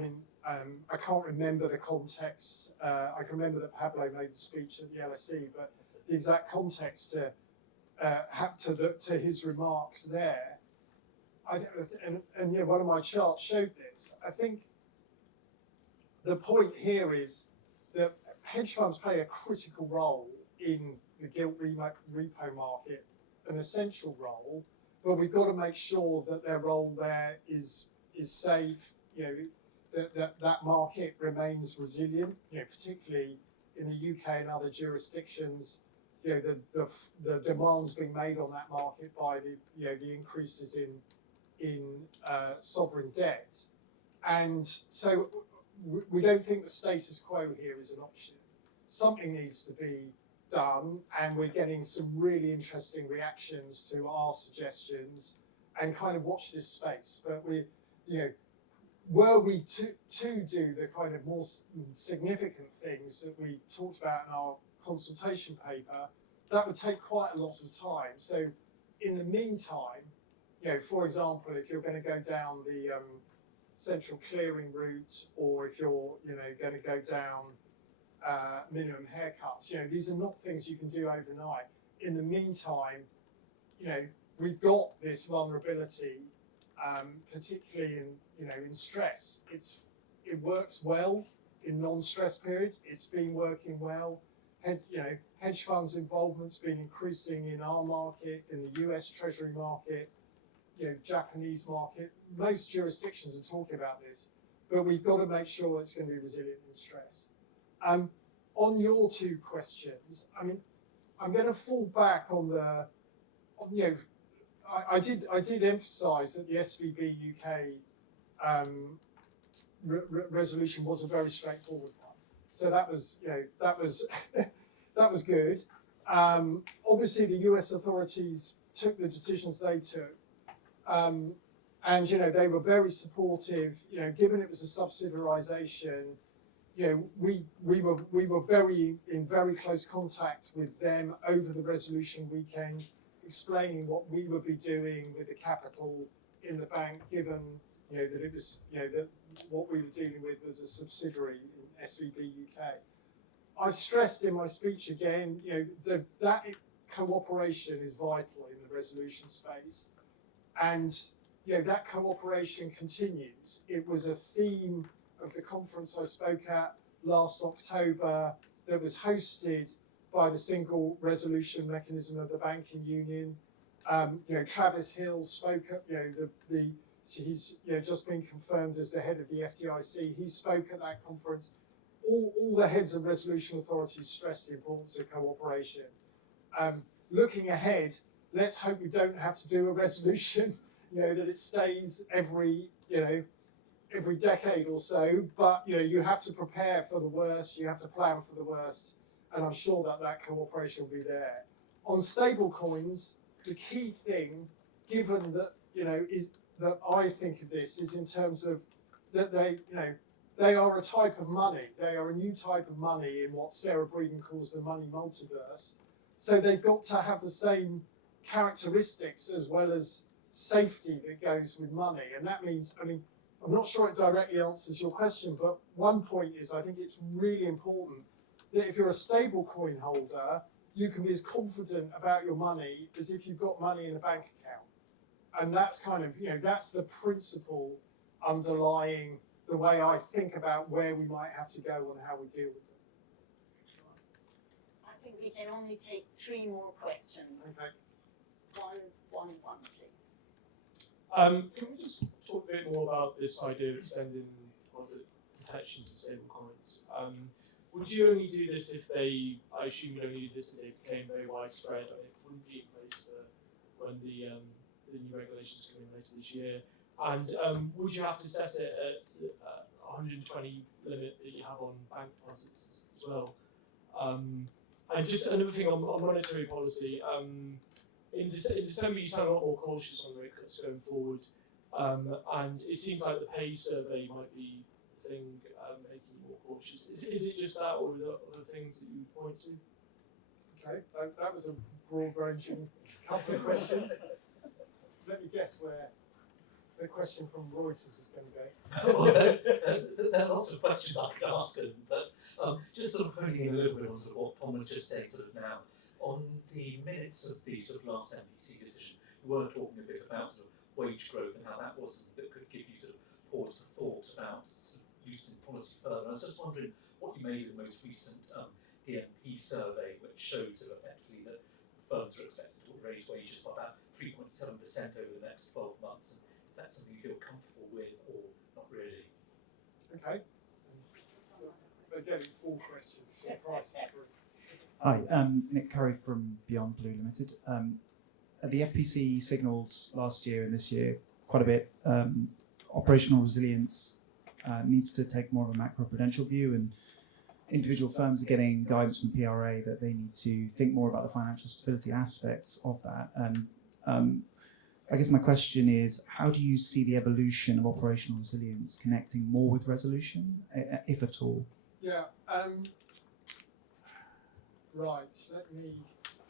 can't remember the context. I can remember that Pablo made the speech at the LSE, but the exact context to his remarks there. One of my charts showed this. I think the point here is that hedge funds play a critical role in the gilt repo market, an essential role, but we've got to make sure that their role there is safe. That market remains resilient. Particularly in the UK and other jurisdictions. The demands being made on that market by the increases in sovereign debt, and so we don't think the status quo here is an option. Something needs to be done, and we're getting some really interesting reactions to our suggestions, and kind of watch this space. But were we to do the kind of more significant things that we talked about in our consultation paper, that would take quite a lot of time. So in the meantime, for example, if you're going to go down the central clearing route, or if you're going to go down minimum haircuts, these are not things you can do overnight. In the meantime, we've got this vulnerability, particularly in stress. It works well in non-stress periods. It's been working well. Hedge funds' involvement's been increasing in our market, in the US Treasury market, Japanese market. Most jurisdictions are talking about this, but we've got to make sure it's going to be resilient in stress. On your two questions, I'm going to fall back on the, I did emphasise that the SVB UK resolution was a very straightforward one. So that was, that was good. Obviously, the US authorities took the decisions they took, and they were very supportive. Given it was a subsidiarisation, we were in very close contact with them over the resolution weekend, explaining what we would be doing with the capital in the bank, given that it was that what we were dealing with was a subsidiary in SVB UK. I've stressed in my speech again, that cooperation is vital in the resolution space, and that cooperation continues. It was a theme of the conference I spoke at last October that was hosted by the Single Resolution Mechanism of the Banking Union. Travis Hill spoke at, he's just been confirmed as the head of the FDIC. He spoke at that conference. All the heads of resolution authorities stressed the importance of cooperation. Looking ahead, let's hope we don't have to do a resolution, that it stays every decade or so, but you have to prepare for the worst, you have to plan for the worst, and I'm sure that cooperation will be there. On stablecoins, the key thing, given that is that I think of this is in terms of that they are a type of money. They are a new type of money in what Sarah Breeden calls the money multiverse. So they've got to have the same characteristics as well as safety that goes with money, and that means I'm not sure it directly answers your question, but one point is I think it's really important that if you're a stable coin holder, you can be as confident about your money as if you've got money in a bank account. And that's kind of, that's the principle underlying the way I think about where we might have to go and how we deal with them. I think we can only take 3 more questions. Okay. One, please. Can we just talk a bit more about this idea of extending protection to stablecoins? Would you only do this if I assume you'd only do this if they became very widespread, and it wouldn't be in place for when the new regulations come in later this year? And would you have to set it at the 120 limit that you have on bank deposits as well? And just another thing on monetary policy. In December, you sound a lot more cautious on rate cuts going forward, and it seems like the pay survey might be the thing making you more cautious. Is it just that, or are there other things that you would point to? Okay, that was a broad-ranging couple of questions. Let me guess where the question from Reuters is going to go. Well, there are lots of questions I could ask them, but just sort of honing in a little bit on sort of what Tom was just saying sort of now. On the minutes of the sort of last MPC decision, you were talking a bit about sort of wage growth and how that was something that could give you sort of pause for thought about sort of loosening policy further. I was just wondering what you made of the most recent DMP survey, which showed sort of effectively that firms are expected to raise wages by about 3.7% over the next 12 months. And if that's something you feel comfortable with or not really. Okay. They're getting 4 questions, so price is 3. Hi, Nick Curry from Beyond Blue Limited. The FPC signalled last year and this year quite a bit. Operational resilience needs to take more of a macro-prudential view, and individual firms are getting guidance from the PRA that they need to think more about the financial stability aspects of that. And I guess my question is, how do you see the evolution of operational resilience connecting more with resolution, if at all? Yeah. Right, let me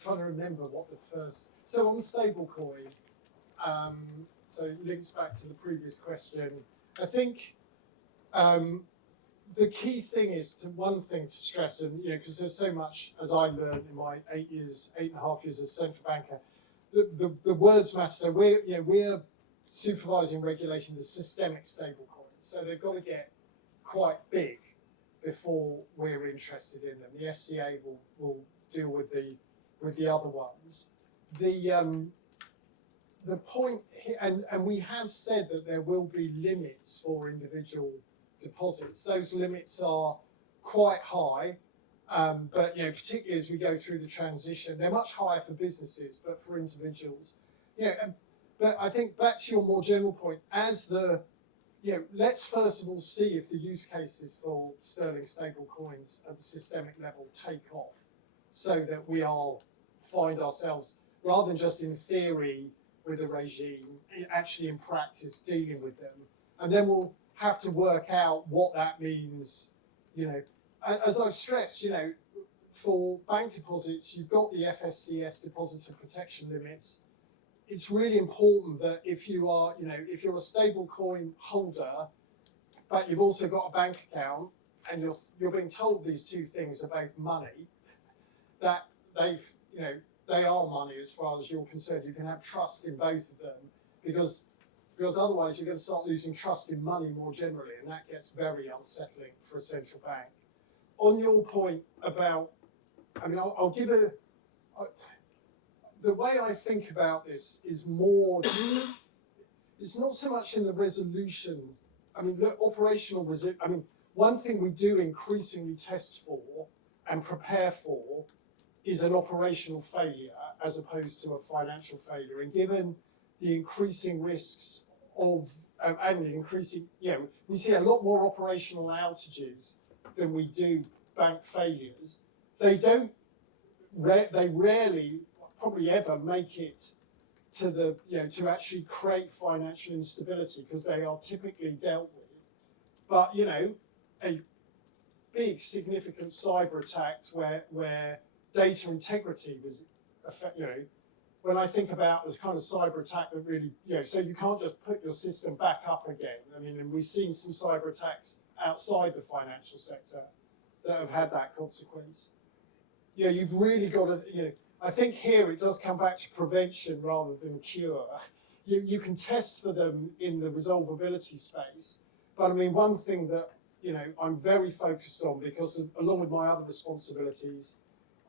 try to remember what the first. So on stablecoin, so it links back to the previous question. I think the key thing is one thing to stress, and because there's so much as I learned in my 8.5 years as central banker, the words matter. So we're supervising regulation the systemic stablecoins, so they've got to get quite big before we're interested in them. The FCA will deal with the other ones. The point here, and we have said that there will be limits for individual deposits. Those limits are quite high, but particularly as we go through the transition, they're much higher for businesses, but for individuals, but I think back to your more general point, let's first of all see if the use cases for sterling stable coins at the systemic level take off, so that we all find ourselves, rather than just in theory with a regime, actually in practice dealing with them. And then we'll have to work out what that means. As I've stressed, for bank deposits, you've got the FSCS depositor protection limits. It's really important that if you are, if you're a stable coin holder, but you've also got a bank account, and you're being told these 2 things are both money, that they are money as far as you're concerned. You can have trust in both of them, because otherwise you're going to start losing trust in money more generally, and that gets very unsettling for a central bank. On your point about, I'll give the way I think about this is more, it's not so much in the resolution. Operational resilience. One thing we do increasingly test for and prepare for is an operational failure as opposed to a financial failure. And given the increasing risks of, and the increasing, we see a lot more operational outages than we do bank failures. They rarely, probably ever, make it to the, to actually create financial instability, because they are typically dealt with. But, a big significant cyber attack where data integrity was, when I think about this kind of cyber attack that really, so you can't just put your system back up again. And we've seen some cyber attacks outside the financial sector that have had that consequence. You've really got to, I think here it does come back to prevention rather than cure. You can test for them in the resolvability space, but one thing that I'm very focused on, because along with my other responsibilities,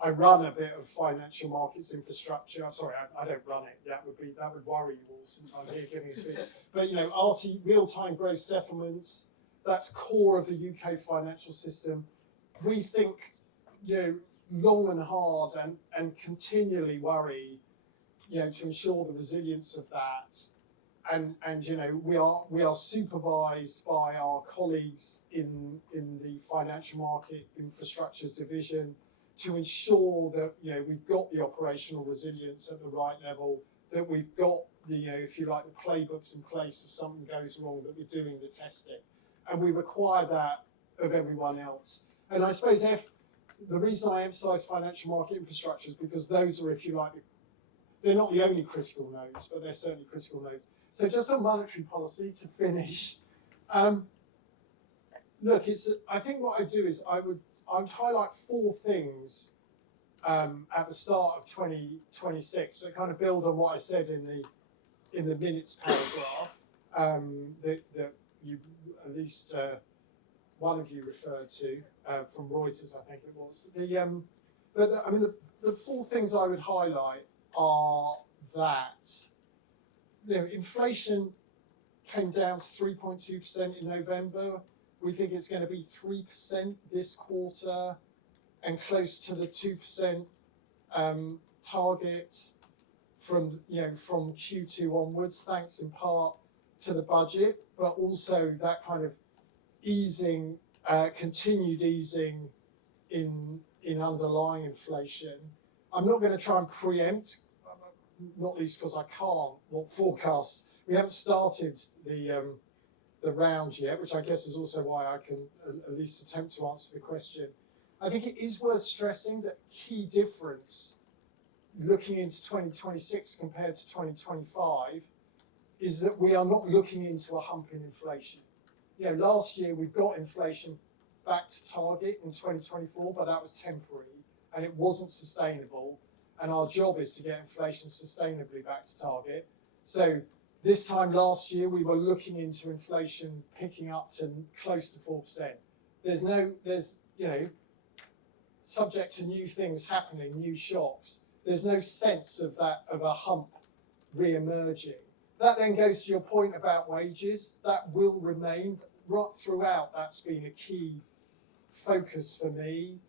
I run a bit of financial markets infrastructure. I'm sorry, I don't run it. That would worry you all, since I'm here giving a speech. But real-time gross settlements, that's core of the UK financial system. We think long and hard and continually worry to ensure the resilience of that. And we are supervised by our colleagues in the financial market infrastructures division to ensure that we've got the operational resilience at the right level, that we've got if you like, the playbooks in place if something goes wrong, that we're doing the testing, and we require that of everyone else. And I suppose the reason I emphasise financial market infrastructure is because those are, if you like, they're not the only critical nodes, but they're certainly critical nodes. So just on monetary policy to finish, look, I think what I do is I would highlight 4 things at the start of 2026 that kind of build on what I said in the minutes paragraph that you at least one of you referred to from Reuters, I think it was. The 4 things I would highlight are that inflation came down to 3.2% in November. We think it's going to be 3% this quarter and close to the 2% target from Q2 onwards, thanks in part to the budget, but also that kind of easing, continued easing in underlying inflation. I'm not going to try and preempt, not least because I can't, forecast. We haven't started the round yet, which I guess is also why I can at least attempt to answer the question. I think it is worth stressing that key difference looking into 2026 compared to 2025 is that we are not looking into a hump in inflation. Last year we got inflation back to target in 2024, but that was temporary and it wasn't sustainable. And our job is to get inflation sustainably back to target. So this time last year we were looking into inflation picking up to close to 4%. There's subject to new things happening, new shocks. There's no sense of a hump re-emerging. That then goes to your point about wages. That will remain right throughout. That's been a key focus for me.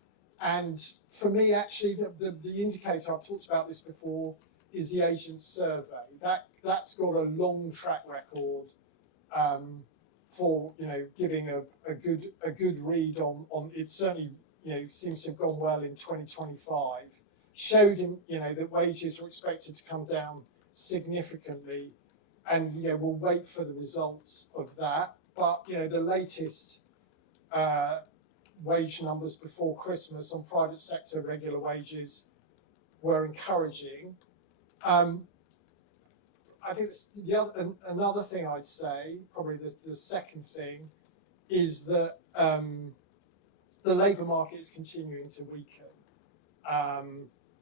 And for me, actually, the indicator, I've talked about this before, is the agent survey. That's got a long track record for giving a good read on it. Certainly seems to have gone well in 2025. Showed that wages were expected to come down significantly, and we'll wait for the results of that. But the latest wage numbers before Christmas on private sector regular wages were encouraging. I think another thing I'd say, probably the second thing, is that the labour market is continuing to weaken.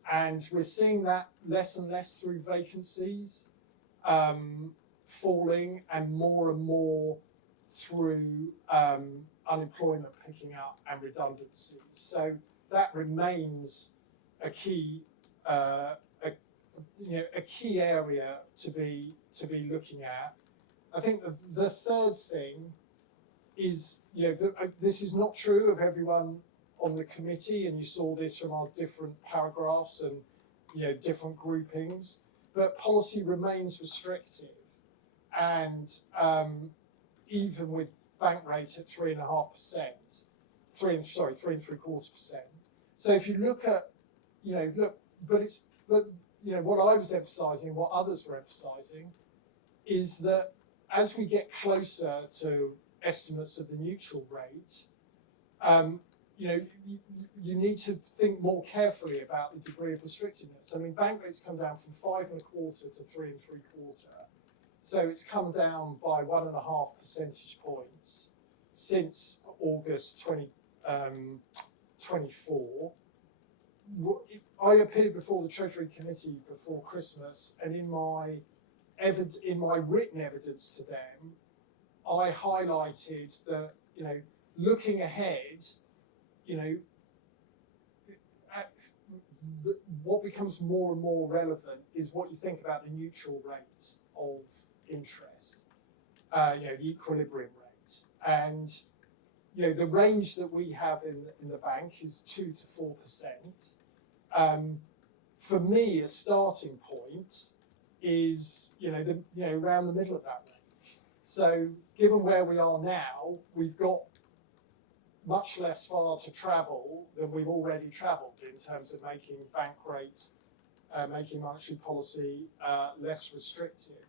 And we're seeing that less and less through vacancies falling and more through unemployment picking up and redundancies. So that remains a key key area to be looking at. I think the third thing is this is not true of everyone on the committee, and you saw this from our different paragraphs and different groupings, but policy remains restrictive, and even with bank rate at 3.5%, 3.75%. So if you look at what I was emphasising, what others were emphasising, is that as we get closer to estimates of the neutral rate, you need to think more carefully about the degree of restrictiveness. I mean, bank rates come down from 5.25 to 3.75. So it's come down by 1.5 percentage points since August 2024. I appeared before the Treasury Committee before Christmas, and in my written evidence to them, I highlighted that looking ahead, what becomes more and more relevant is what you think about the neutral rate of interest, the equilibrium rate, and the range that we have in the bank is 2 to 4%. for me, a starting point is around the middle of that range. So given where we are now, we've got much less far to travel than we've already travelled in terms of making bank rate, making monetary policy less restrictive.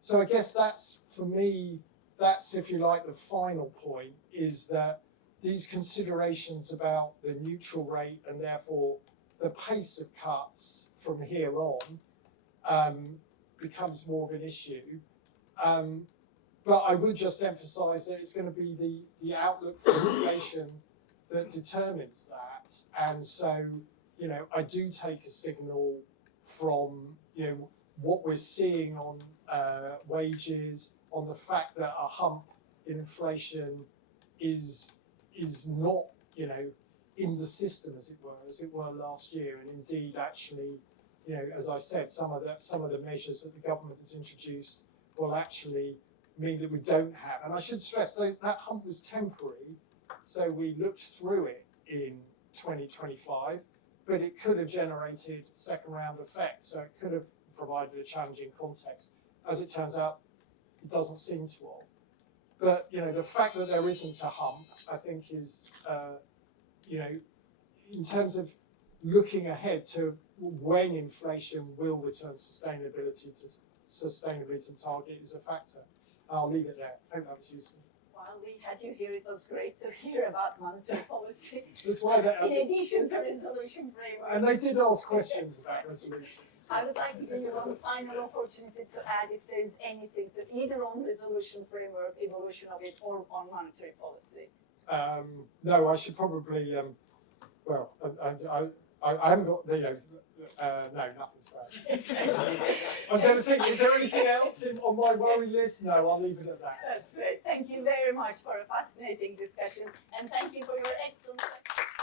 So I guess that's, for me, that's, if you like, the final point, is that these considerations about the neutral rate and therefore the pace of cuts from here on becomes more of an issue. But I would just emphasise that it's going to be the outlook for inflation that determines that. And so, I do take a signal from, what we're seeing on wages, on the fact that a hump in inflation is not, in the system, as it were last year. And indeed, actually, as I said, some of the measures that the government has introduced will actually mean that we don't have. And I should stress that hump was temporary, so we looked through it in 2025, but it could have generated second round effects. So it could have provided a challenging context. As it turns out, it doesn't seem to have. But the fact that there isn't a hump, I think, is in terms of looking ahead to when inflation will return sustainability to target is a factor. I'll leave it there. I hope that was useful. While we had you here, it was great to hear about monetary policy. That's why in addition to resolution framework. And they did ask questions about resolutions. I would like to give you one final opportunity to add if there is anything to either on resolution framework, evolution of it, or on monetary policy. No, I should probably. I haven't got the. No, nothing's bad. I was going to think, is there anything else on my worry list? No, I'll leave it at that. That's great. Thank you very much for a fascinating discussion, and thank you for your excellent questions.